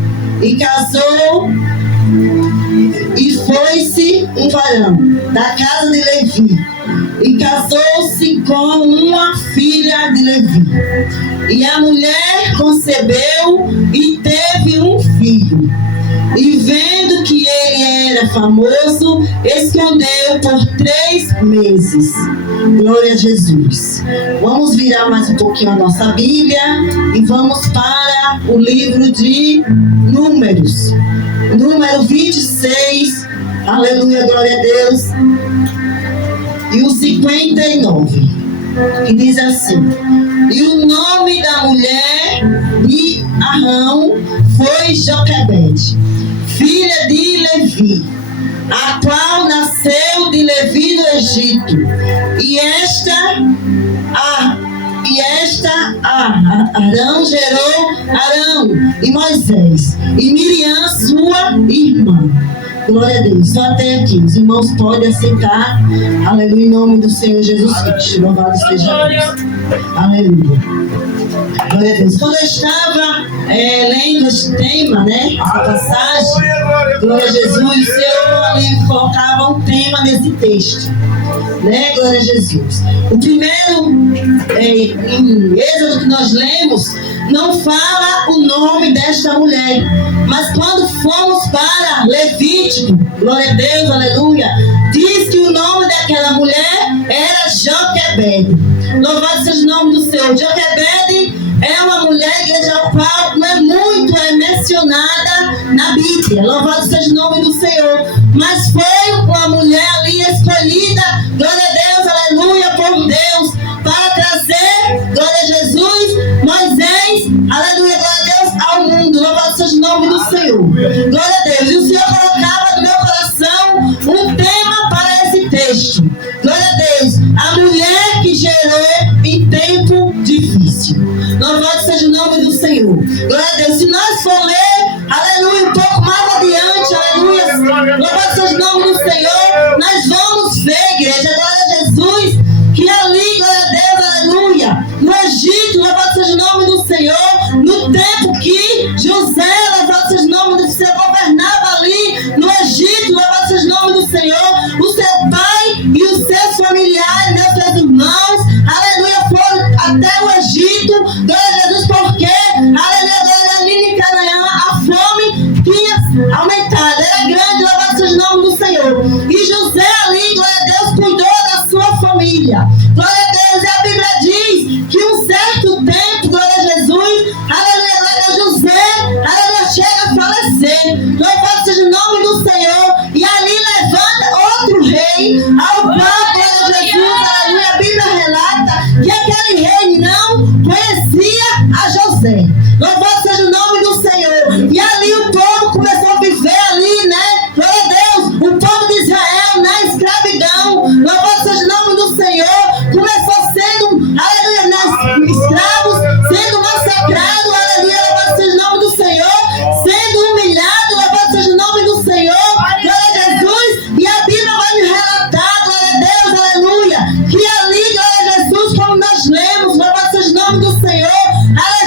e casou, e foi-se um varão da casa de Levi, e casou-se com uma filha de Levi. E a mulher concebeu e teve um filho. E vendo que ele era famoso, escondeu por 3 meses. Glória a Jesus. Vamos virar mais um pouquinho a nossa Bíblia e vamos para o livro de Números. Número 26. Aleluia, glória a Deus. E o 59. Que diz assim: E o nome da mulher de Arão foi Joquebede, filha de Levi, a qual nasceu de Levi no Egito. E Arão gerou Arão e Moisés, e Miriam, sua irmã. Glória a Deus. Só até aqui. Os irmãos podem aceitar. Aleluia, em nome do Senhor Jesus Cristo. Louvado seja Deus. Aleluia. Glória a Deus. Quando eu estava lendo esse tema, né? Essa passagem, glória a Jesus, o Senhor ali colocava um tema nesse texto. Né? Glória a Jesus. O primeiro, em Êxodo que nós lemos, não fala o nome desta mulher. Mas quando fomos para Levítico, glória a Deus, aleluia, diz que o nome daquela mulher era Joquebede. Louvado seja o nome do Senhor. Joquebede é uma mulher, igreja, ao qual não é muito mencionada na Bíblia. Louvado seja o nome do Senhor. Mas foi uma mulher ali escolhida, glória a Deus, aleluia, por Deus, para trazer, glória a Jesus, Moisés, aleluia, glória a Deus, ao mundo. Louvado seja o nome do Senhor. Glória a Deus. E o Senhor colocava no meu coração um tema para esse texto. Glória a Deus. A mulher que gerou em tempo difícil. Louvado seja o nome do Senhor. Glória a Deus. Se nós for ler, aleluia, um pouco mais adiante, aleluia, louvado seja o nome do Senhor, nós vamos ver, igreja, glória a Jesus, que ali, glória a Deus, aleluia, no Egito, louvado seja o nome do Senhor, no tempo que José, louvado seja o nome do Senhor, governava ali no Egito, louvado seja o nome do Senhor, o seu pai e os seus familiares, meus seus irmãos, aleluia, foram até o Egito, glória a Jesus, porque, aleluia, glória, ali em Canaã, a fome tinha aumentado, era grande, louvado seja o nome do Senhor. E José ali, glória a Deus, cuidou da sua família. Glória a Deus, e a Bíblia diz que um certo tempo, glória a Jesus, aleluia, glória a José, aleluia, chega a falecer. Louvado seja o nome do Senhor. E ali levanta outro rei, ao qual, glória a Jesus, aleluia, a Bíblia relata que aquele rei não conhecia a José. Louvado seja o nome do Senhor. E ali o povo começou a viver ali, né? Glória a Deus, o povo de Israel na escravidão. Louvado seja o nome do Senhor. Começou sendo, aleluia, escravos, sendo massacrados, aleluia, louvado seja o nome do Senhor, sendo humilhado, louvado seja o nome do Senhor, glória a Jesus. E a Bíblia vai me relatar, glória a Deus, aleluia, que ali, glória a Jesus, como nós lemos, louvado seja o nome do Senhor,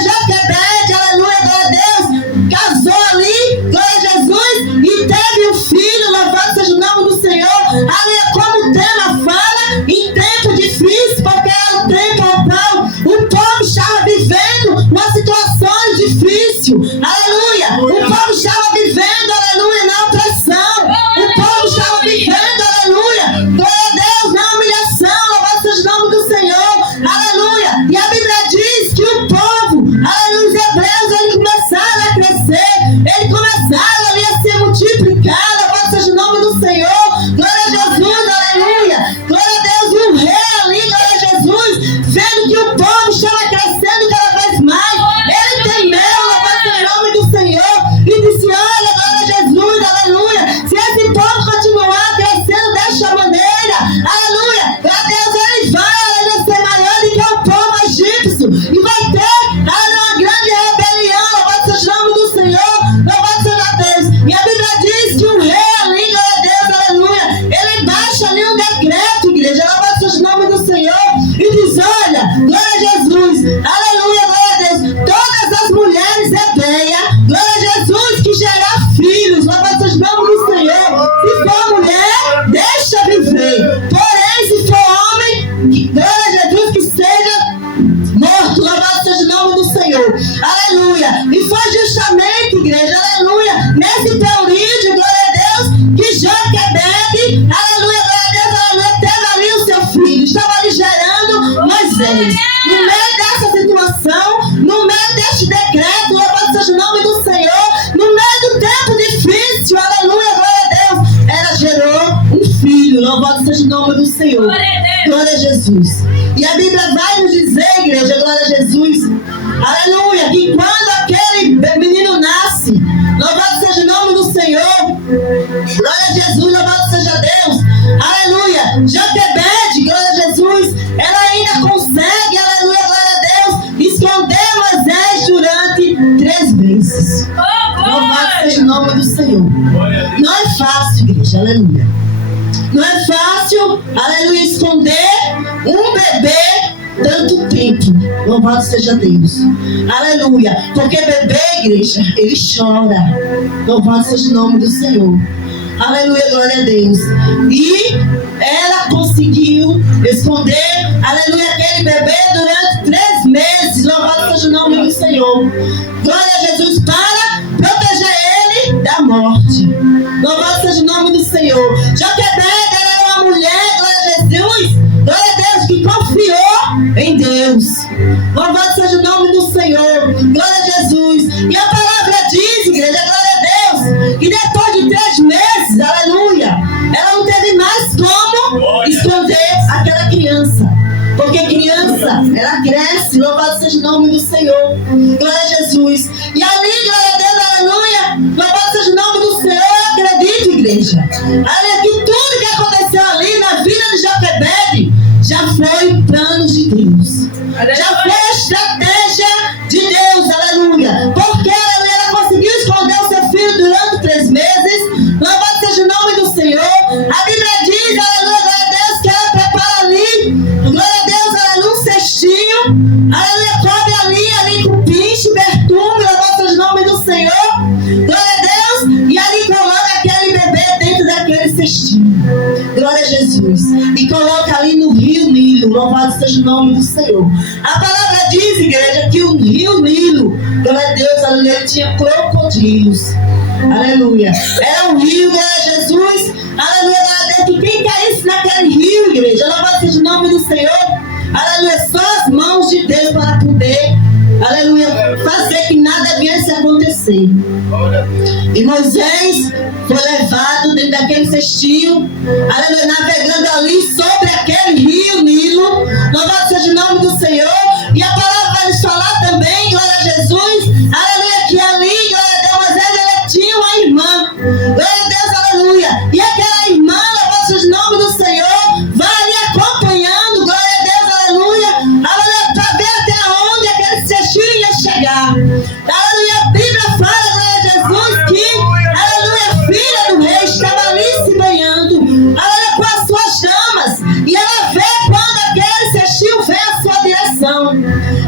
Joquebede, aleluia, glória a Deus, casou ali, glória a Jesus, e teve um filho, louvado seja o nome do Senhor, aleluia, como o tema fala, em tempo difícil, porque era o tempo ao qual o povo estava vivendo uma situação difícil, aleluia, o povo estava vivendo, aleluia, na opressão, o povo estava vivendo, aleluia, glória a Deus, na humilhação, louvado seja o nome do Senhor, aleluia, e a Bíblia diz que o povo, aleluia, os hebreus, eles começaram a crescer, eles começaram ali a ser multiplicados, louvado seja o nome do Senhor, glória a Jesus, aleluia, aleluia, glória a Deus, aleluia, teve ali o seu filho, estava ali gerando Moisés. No meio dessa situação, no meio deste decreto, louvado seja o nome do Senhor, no meio do tempo difícil, aleluia, glória a Deus, ela gerou um filho, louvado seja o nome do Senhor. Glória a Jesus. E a Bíblia vai nos dizer, igreja, glória a Jesus, aleluia, que quando aquele menino nasce, louvado seja o nome do Senhor, glória a Jesus, louvado seja Deus, aleluia, Joquebede, glória a Jesus, ela ainda consegue, aleluia, glória a Deus, esconder Moisés durante 3 meses. Louvado seja o nome do Senhor. Não é fácil, igreja, aleluia. Não é fácil, aleluia, esconder um bebê tanto tempo. Louvado seja Deus. Aleluia. Porque bebê, igreja, ele chora. Louvado seja o nome do Senhor. Aleluia, glória a Deus. E ela conseguiu esconder, aleluia, aquele bebê durante 3 meses. Louvado seja o nome do Senhor. Glória a Jesus, para proteger ele da morte. Louvado seja o nome do Senhor. Joquebede era uma mulher, glória a Jesus, glória a Deus, que confiou em Deus. Louvado seja o nome do Senhor. Glória a Jesus. E a palavra diz, igreja, glória a Deus, que depois de 3 meses, aleluia, ela não teve mais como esconder aquela criança. Porque criança, ela cresce, louvado seja o nome do Senhor. Glória a Jesus. E ali, glória a Deus, aleluia, louvado seja o nome do Senhor. Eu acredito, igreja, aleluia, que tudo que aconteceu ali na vida de Joquebede já foi planos de Deus. Já foi a estratégia de Deus, aleluia. Porque, aleluia, ela conseguiu esconder o seu filho durante 3 meses. Louvado seja o nome do Senhor. A Bíblia diz, aleluia, glória a Deus, que ela prepara ali, glória a Deus, aleluia, um cestinho, aleluia, cobre ali com pinche, bertume, louvado seja o nome do Senhor. Glória a Deus. E ali coloca aquele bebê dentro daquele cestinho. Glória a Jesus. E coloca ali no rio Nilo. Louvado seja o nome do Senhor. A palavra diz, igreja, que o rio Nilo, glória a Deus, aleluia, ele tinha crocodilos. Aleluia. Era um rio, glória a Jesus. Aleluia, glória a Deus, que quem caísse naquele rio, igreja, louvado seja o nome do Senhor. Aleluia, só as mãos de Deus para poder, aleluia, fazer que nada viesse a acontecer. E Moisés foi levado dentro daquele cestinho, aleluia, navegando ali sobre aquele rio Nilo. Louvado seja o nome do Senhor. E a palavra vai nos falar também, glória a Jesus, aleluia, que ali, glória a Deus, Moisés, ele tinha uma irmã. Glória a Deus, aleluia. E aquela irmã, louvado seja o nome do Senhor, vai ali acompanhando, glória a Deus, aleluia, aleluia, para ver até onde aquele cestinho ia chegar. Aleluia, a Bíblia fala, glória a Jesus, que, aleluia, filha do rei estava ali se banhando, aleluia, com as suas damas, e ela vê quando aquele cestinho vem à sua direção.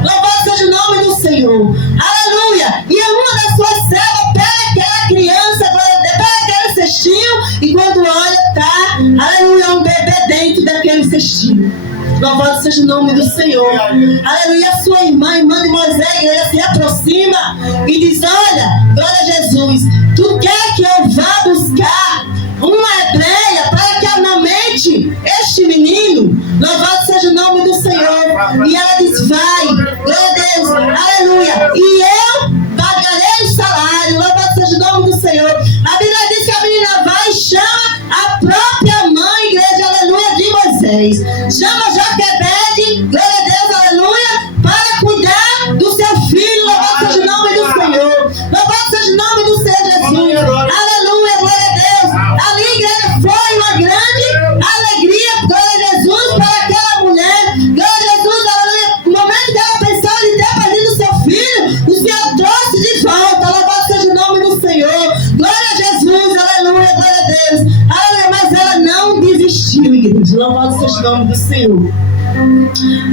Louvado seja o nome do Senhor. Aleluia. E uma das suas servas pega aquela criança, glória a Deus, pega aquele cestinho, e quando olha, tá, aleluia, um bebê dentro daquele cestinho. Louvado seja o nome do Senhor. Aleluia. A sua irmã de Moisés, ela se aproxima e diz, olha, glória a Jesus, tu quer que eu vá buscar uma hebreia para que amamente este menino? Louvado seja o nome do Senhor. E ela diz, vai, glória a Deus, aleluia, e eu pagarei o salário. Louvado seja o nome do Senhor. A Bíblia diz que a menina vai e chama a própria mãe, igreja, aleluia, de Moisés. Chama Joquebede, glória a Deus, aleluia, para cuidar do seu filho. Louvado seja o nome do Senhor. Louvado seja o nome do Senhor Jesus. Aleluia, glória a Deus. Ali, igreja, foi uma grande alegria, glória a Jesus, para aquela mulher. Glória a Jesus, aleluia. No momento que ela pensou em ter perdido o seu filho, o Senhor trouxe de volta. Louvado seja o nome do Senhor. Glória a Jesus, aleluia, glória a Deus. Aleluia, mas ela não desistiu, igreja. Louvado seja o nome do Senhor.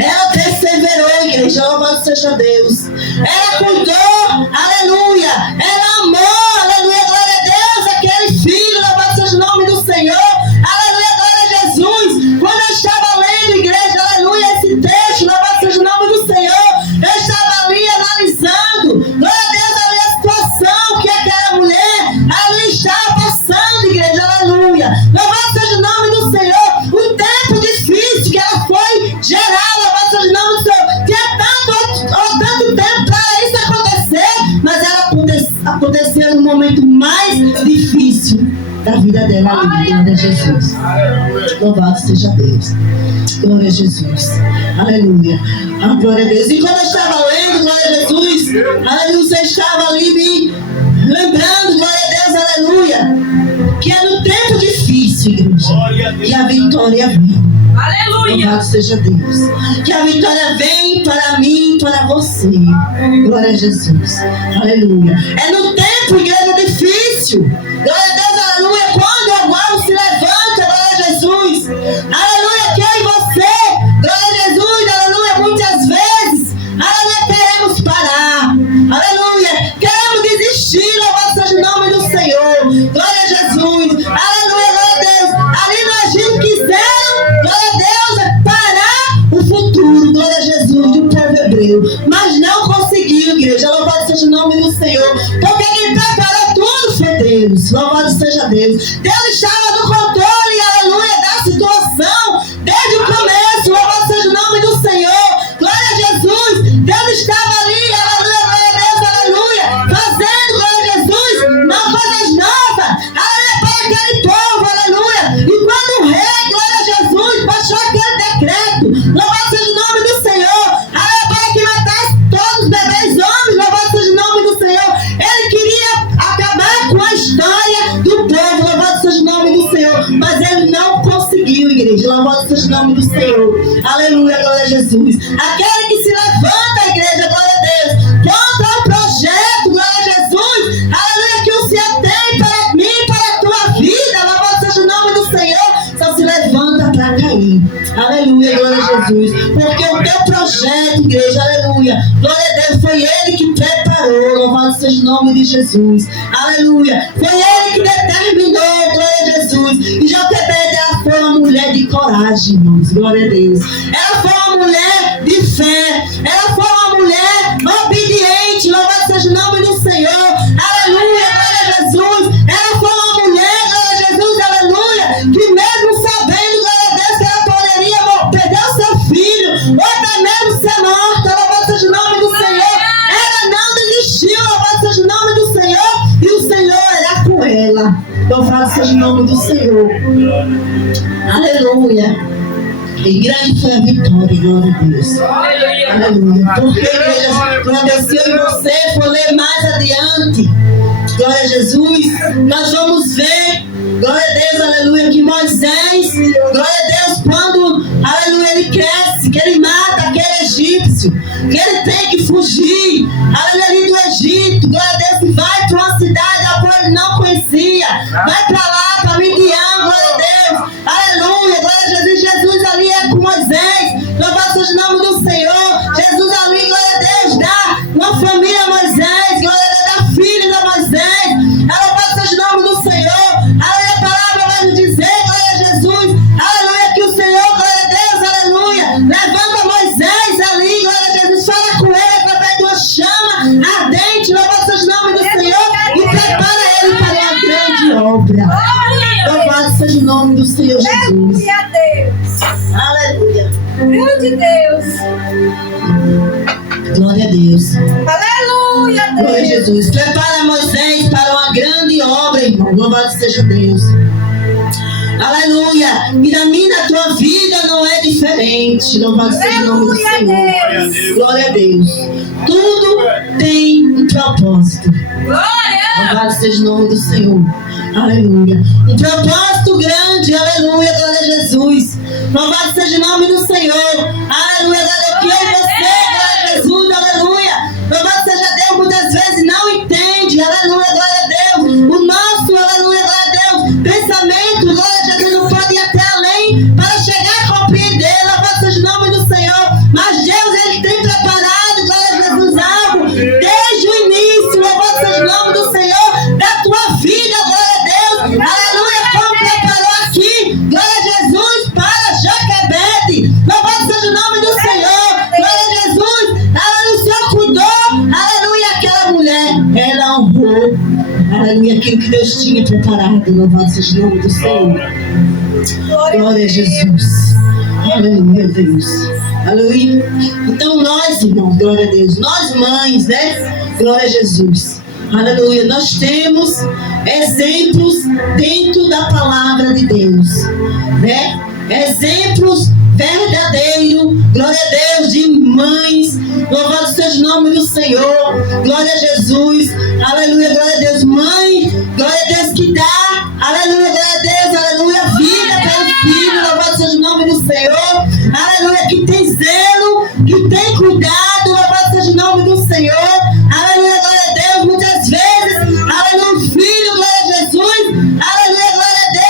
Ela perseverou, igreja. Louvado seja Deus. Ela cuidou, aleluia. Ela amou, aleluia, glória a Deus, aquele filho. Louvado seja o nome do Senhor. Aleluia, glória a Jesus. Quando eu estava lendo, igreja, aleluia, esse texto, louvado seja o nome do Senhor, eu estava ali analisando, glória a Deus, aleluia, a situação que aquela mulher ali estava passando, igreja, aleluia. Louvado seja o da vida dela ali. Glória a Jesus. Louvado seja Deus. Glória a Jesus. Aleluia. Ah, glória a Deus. E quando eu estava lendo, glória a Jesus, aleluia, você estava ali me lembrando, glória a Deus, aleluia, que é no tempo difícil, igreja, que a vitória vem. Aleluia. Louvado seja Deus. Que a vitória vem para mim e para você. Glória a Jesus. Aleluia. É no tempo, igreja, difícil. Glória a Deus, aleluia. Quando agora se levanta, glória a Jesus. Aleluia, que eu e você, glória a Jesus, aleluia, muitas vezes, aleluia, queremos parar. Aleluia. Queremos desistir, louvado seja o nome do Senhor. Glória a Jesus. Aleluia, glória a Deus. Ali no Egito quiseram, glória a Deus, parar o futuro, glória a Jesus, do povo hebreu. Mas não conseguiu, igreja. Louvado seja o nome do Senhor. Porque quem preparou tudo foi Deus. Louvado seja Deus. Deus estava no controle, aleluia, da situação desde o começo. Louvado seja o nome do Senhor. Glória a Jesus. Deus estava ali, aleluia, glória a Deus, aleluia, fazendo, glória a Jesus, não coisas novas, aleluia, para aquele povo, aleluia. E quando o rei, glória a Jesus, baixou aquele decreto, louvado seja o nome do Senhor, aleluia, para que matasse todos os bebês homens, louvado seja o nome do Senhor. Ele queria acabar com a história do povo, louvado seja o nome do Senhor, mas ele não conseguiu, igreja. Louvado seja o nome do Senhor. Aleluia, glória a Jesus. Aquele que se levanta, igreja, glória a Deus, contra o projeto, glória a Jesus, aleluia, que o Senhor tem para mim, para a tua vida, louvado seja o nome do Senhor, só se levanta para cair. Aleluia, glória a Jesus. Porque o teu projeto, igreja, aleluia, glória a Deus, foi Ele que preparou, louvado seja o nome de Jesus. Aleluia, foi Ele que determinou, glória a Jesus. E Joquebede, ela foi uma mulher de coragem, irmãos, glória a Deus. Ela foi uma mulher de fé, ela foi uma mulher obediente, louvado seja o nome do Senhor. Aleluia, glória a Jesus. Ela foi uma mulher, glória a Jesus, aleluia, que mesmo sabendo, glória a Deus, que ela poderia perder o seu filho, ou até mesmo ser morta, louvado seja o nome do Senhor, ela não desistiu, louvado seja o nome do Senhor, e o Senhor era com ela. Louvado seja o nome do Senhor. Aleluia. E grande foi a vitória, glória a Deus. Aleluia. Porque, igreja, quando eu e você for ler mais adiante, glória a Jesus, nós vamos ver, glória a Deus, aleluia, que Moisés, glória a Deus, quando, aleluia, ele cresce, que ele mata aquele egípcio, que ele tem que fugir, aleluia, ali do Egito, glória a Deus, e vai para uma cidade a qual ele não conhecia, vai para lá, para Midian, glória a Deus, aleluia, glória a Jesus. Jesus ali é com Moisés, louvado seja o nome do Senhor. Jesus ali, glória a Deus, dá uma família a Moisés, glória a Deus, dá filhos a Moisés, louvado seja o nome do Senhor. Aleluia, a palavra vai nos dizer, glória a Jesus, aleluia, que o Senhor, glória a Deus, aleluia, levanta Moisés ali, glória a Jesus, fala com ele através de uma chama ardente, louvado seja o nome do Senhor, e prepara ele para uma grande obra. Louvado seja o nome do Senhor Jesus. Aleluia, Deus. Aleluia. Grande Deus. Glória a Deus. Aleluia, Deus. Glória a Jesus. Prepara Moisés para uma grande obra, irmão. Louvado seja Deus. Aleluia. E na minha, na tua vida não é diferente. Louvado seja o nome do Senhor. Glória a Deus. Tudo tem um propósito. Louvado seja o nome do Senhor. Aleluia. Um propósito grande. Aleluia. Glória a Jesus. Louvado seja o nome do Senhor. Aleluia. Glória a Deus. Glória a Jesus. Aleluia. Louvado seja Deus. Muitas vezes não entende. Aleluia. Glória a Deus. O nosso, aleluia. Glória a Deus. Pensamento. Glória a Jesus. Não pode ir até além para chegar a compreender. Louvado seja o nome do Senhor. Mas Deus, Ele tem preparado. Glória a Jesus. Algo desde o início. Louvado seja o nome do Senhor. Da tua vida. Glória a Deus. Aleluia. Como preparou aqui. Glória a Jesus. Para Joquebede. Louvado seja o nome do Senhor. Glória a Jesus. Aleluia. O Senhor cuidou. Aleluia. Aquela mulher. Ela honrou. Aleluia. Aquilo que Deus tinha preparado. Louvado seja o nome do Senhor. Glória a Jesus. Aleluia, Deus. Aleluia. Então nós, irmãos, glória a Deus. Nós mães, né? Glória a Jesus. Aleluia. Nós temos exemplos dentro da palavra de Deus, né? Exemplos verdadeiros, glória a Deus, de mães, louvado seja o nome do Senhor, glória a Jesus, aleluia, glória a Deus, mãe, glória a Deus que dá, aleluia, glória a Deus, aleluia, vida pelo filho, louvado seja o nome do Senhor, aleluia, que tem zelo, que tem cuidado, louvado seja o nome do Senhor, aleluia, glória a Deus, muitas vezes, aleluia, filho, glória a Jesus, aleluia, glória a Deus,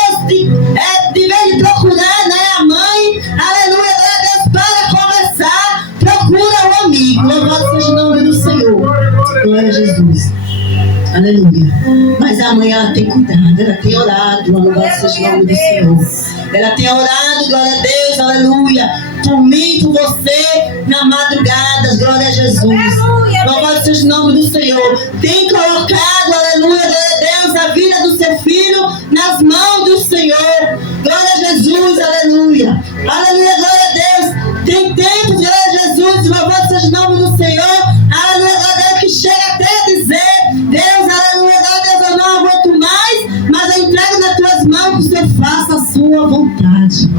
de vez de procurar, né, a mãe, aleluia, glória a Deus, para conversar, procura o amigo, louvado seja o nome do Senhor, glória a Jesus, aleluia. Mas a mãe, ela tem cuidado, ela tem orado, louvado seja o nome do Senhor, ela tem orado, glória a Deus, aleluia, por mim, por você, na madrugada, glória a Jesus, louvado seja o nome do Senhor, tem colocado, aleluia, glória a Deus, a vida do seu filho nas mãos do Senhor, glória a Jesus, aleluia, aleluia, glória a Deus, tem tempo, glória a Jesus, louvado seja o nome do Senhor, aleluia, glória a Deus, que chega até a dizer, Deus, aleluia, glória a Deus, eu não aguento mais, mas eu entrego nas tuas mãos, que você faça a sua vontade,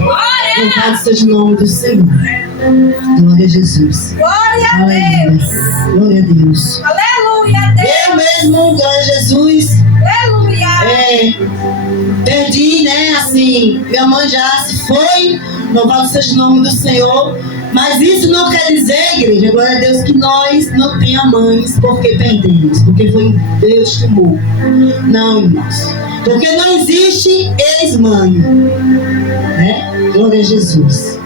louvado seja o nome do Senhor, glória a Jesus, Glória a aleluia, Deus. glória a Deus, Aleluia a Deus. eu mesmo, glória a Jesus, Aleluia. perdi, né, assim, minha mãe já se foi, louvado seja o nome do Senhor, mas isso não quer dizer, igreja, glória a Deus, que nós não tenhamos mães porque perdemos, porque foi Deus que tomou. Não, irmãos, porque não existe ex-mãe, né, glória a Jesus.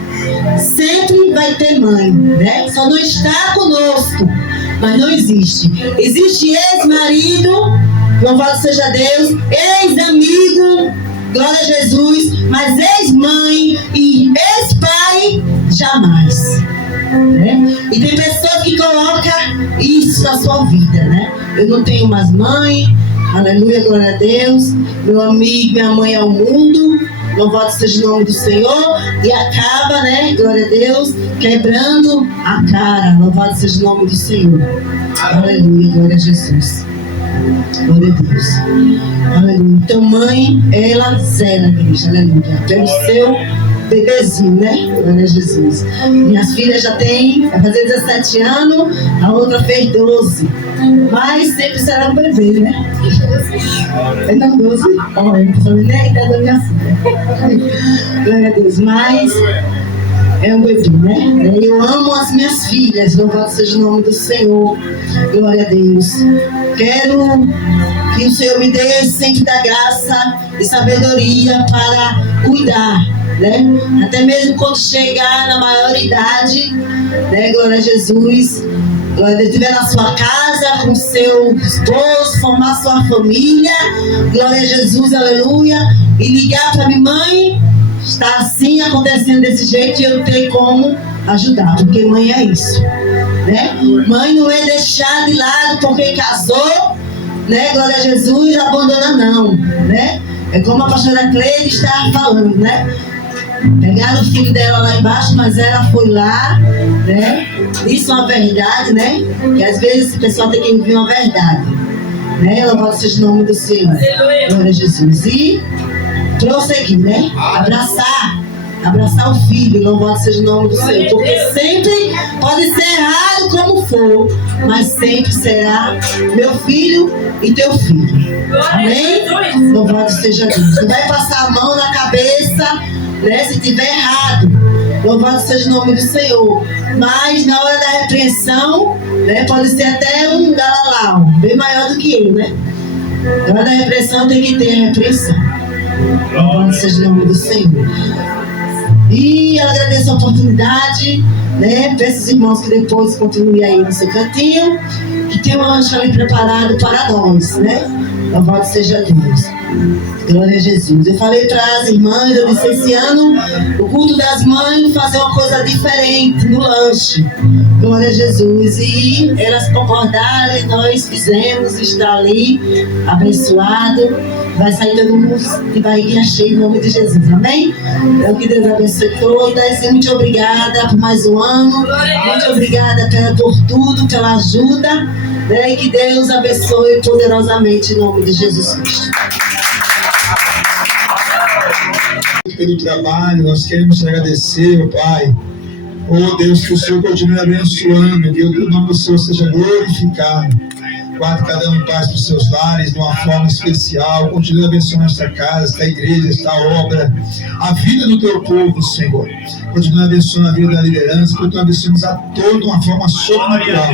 Sempre vai ter mãe, né, só não está conosco, mas não existe. Existe ex-marido, louvado seja Deus, ex-amigo, glória a Jesus, mas ex-mãe e ex-pai, jamais. Né? E tem pessoas que colocam isso na sua vida, né? Eu não tenho mais mãe, aleluia, glória a Deus, meu amigo, minha mãe é o mundo, louvado seja o nome do Senhor, e acaba, né, glória a Deus, quebrando a cara, louvado seja o nome do Senhor, aleluia, glória a Jesus. Glória a Deus. Aleluia. Então, mãe, ela zela, igreja, aleluia, pelo seu bebezinho, né? Glória a Jesus. Minhas filhas já têm, vai fazer 17 anos, a outra fez 12. Mas sempre será um bebê, né? Ainda 12? Olha, eu não sabia nem a idade da minha filha. Glória a Deus. Mas é um bebê, né? Eu amo as minhas filhas, louvado seja o nome do Senhor, glória a Deus. Quero que o Senhor me dê sempre da graça e sabedoria para cuidar, né? Até mesmo quando chegar na maioridade, né? Glória a Jesus, glória a Deus, estiver na sua casa com seu esposo, formar sua família, glória a Jesus, aleluia, e ligar para minha mãe. Está assim, acontecendo desse jeito, e eu não tenho como ajudar, porque mãe é isso, né? Mãe não é deixar de lado porque casou, né? Glória a Jesus, abandona não, né? É como a pastora Cleide está falando, né? Pegaram o filho dela lá embaixo, mas ela foi lá, né? Isso é uma verdade, né? Que às vezes o pessoal tem que ouvir uma verdade, né? Louvado seja o nome do Senhor, glória a Jesus. E prosseguir, né? Abraçar o filho, louvado seja o nome do Senhor, porque sempre pode ser errado como for, mas sempre será meu filho e teu filho. Amém? Louvado seja Deus. Não vai passar a mão na cabeça, né? Se tiver errado, louvado seja o nome do Senhor. Mas na hora da repreensão, né? Pode ser até um galalau, bem maior do que ele, né? Na hora da repreensão tem que ter a repreensão. Louvado seja o nome do Senhor. E eu agradeço a oportunidade, né? Peço aos irmãos que depois continuem aí no seu cantinho, que tem um lanche ali preparado para nós, né? Louvado seja Deus. Glória a Jesus. Eu falei para as irmãs, eu disse esse ano, o culto das mães, fazer uma coisa diferente no lanche. Glória a Jesus. E elas concordaram e nós fizemos, está ali, abençoado. Vai sair todo mundo de barriguinha cheia em nome de Jesus, amém? Então que Deus abençoe todas. E muito obrigada por mais um ano. Muito obrigada por tudo, pela ajuda. E que Deus abençoe poderosamente em nome de Jesus Cristo. Pelo trabalho, nós queremos agradecer, ó Pai. Oh Deus, que o Senhor continue abençoando, que o nome do Senhor seja glorificado. Guarde cada um em paz para os seus lares, de uma forma especial. Continue abençoando esta casa, esta igreja, esta obra, a vida do teu povo, Senhor. Continue abençoando a vida da liderança, continue abençoando a todos de uma forma sobrenatural.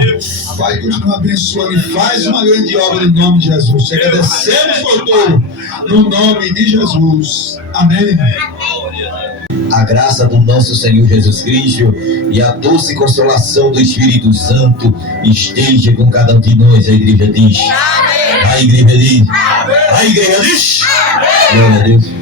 Pai, continue abençoando e faz uma grande obra no nome de Jesus. Te agradecemos por tudo, no nome de Jesus. Amém. A graça do nosso Senhor Jesus Cristo e a doce consolação do Espírito Santo esteja com cada um de nós. A igreja diz. A igreja diz. A igreja diz. Glória a Deus.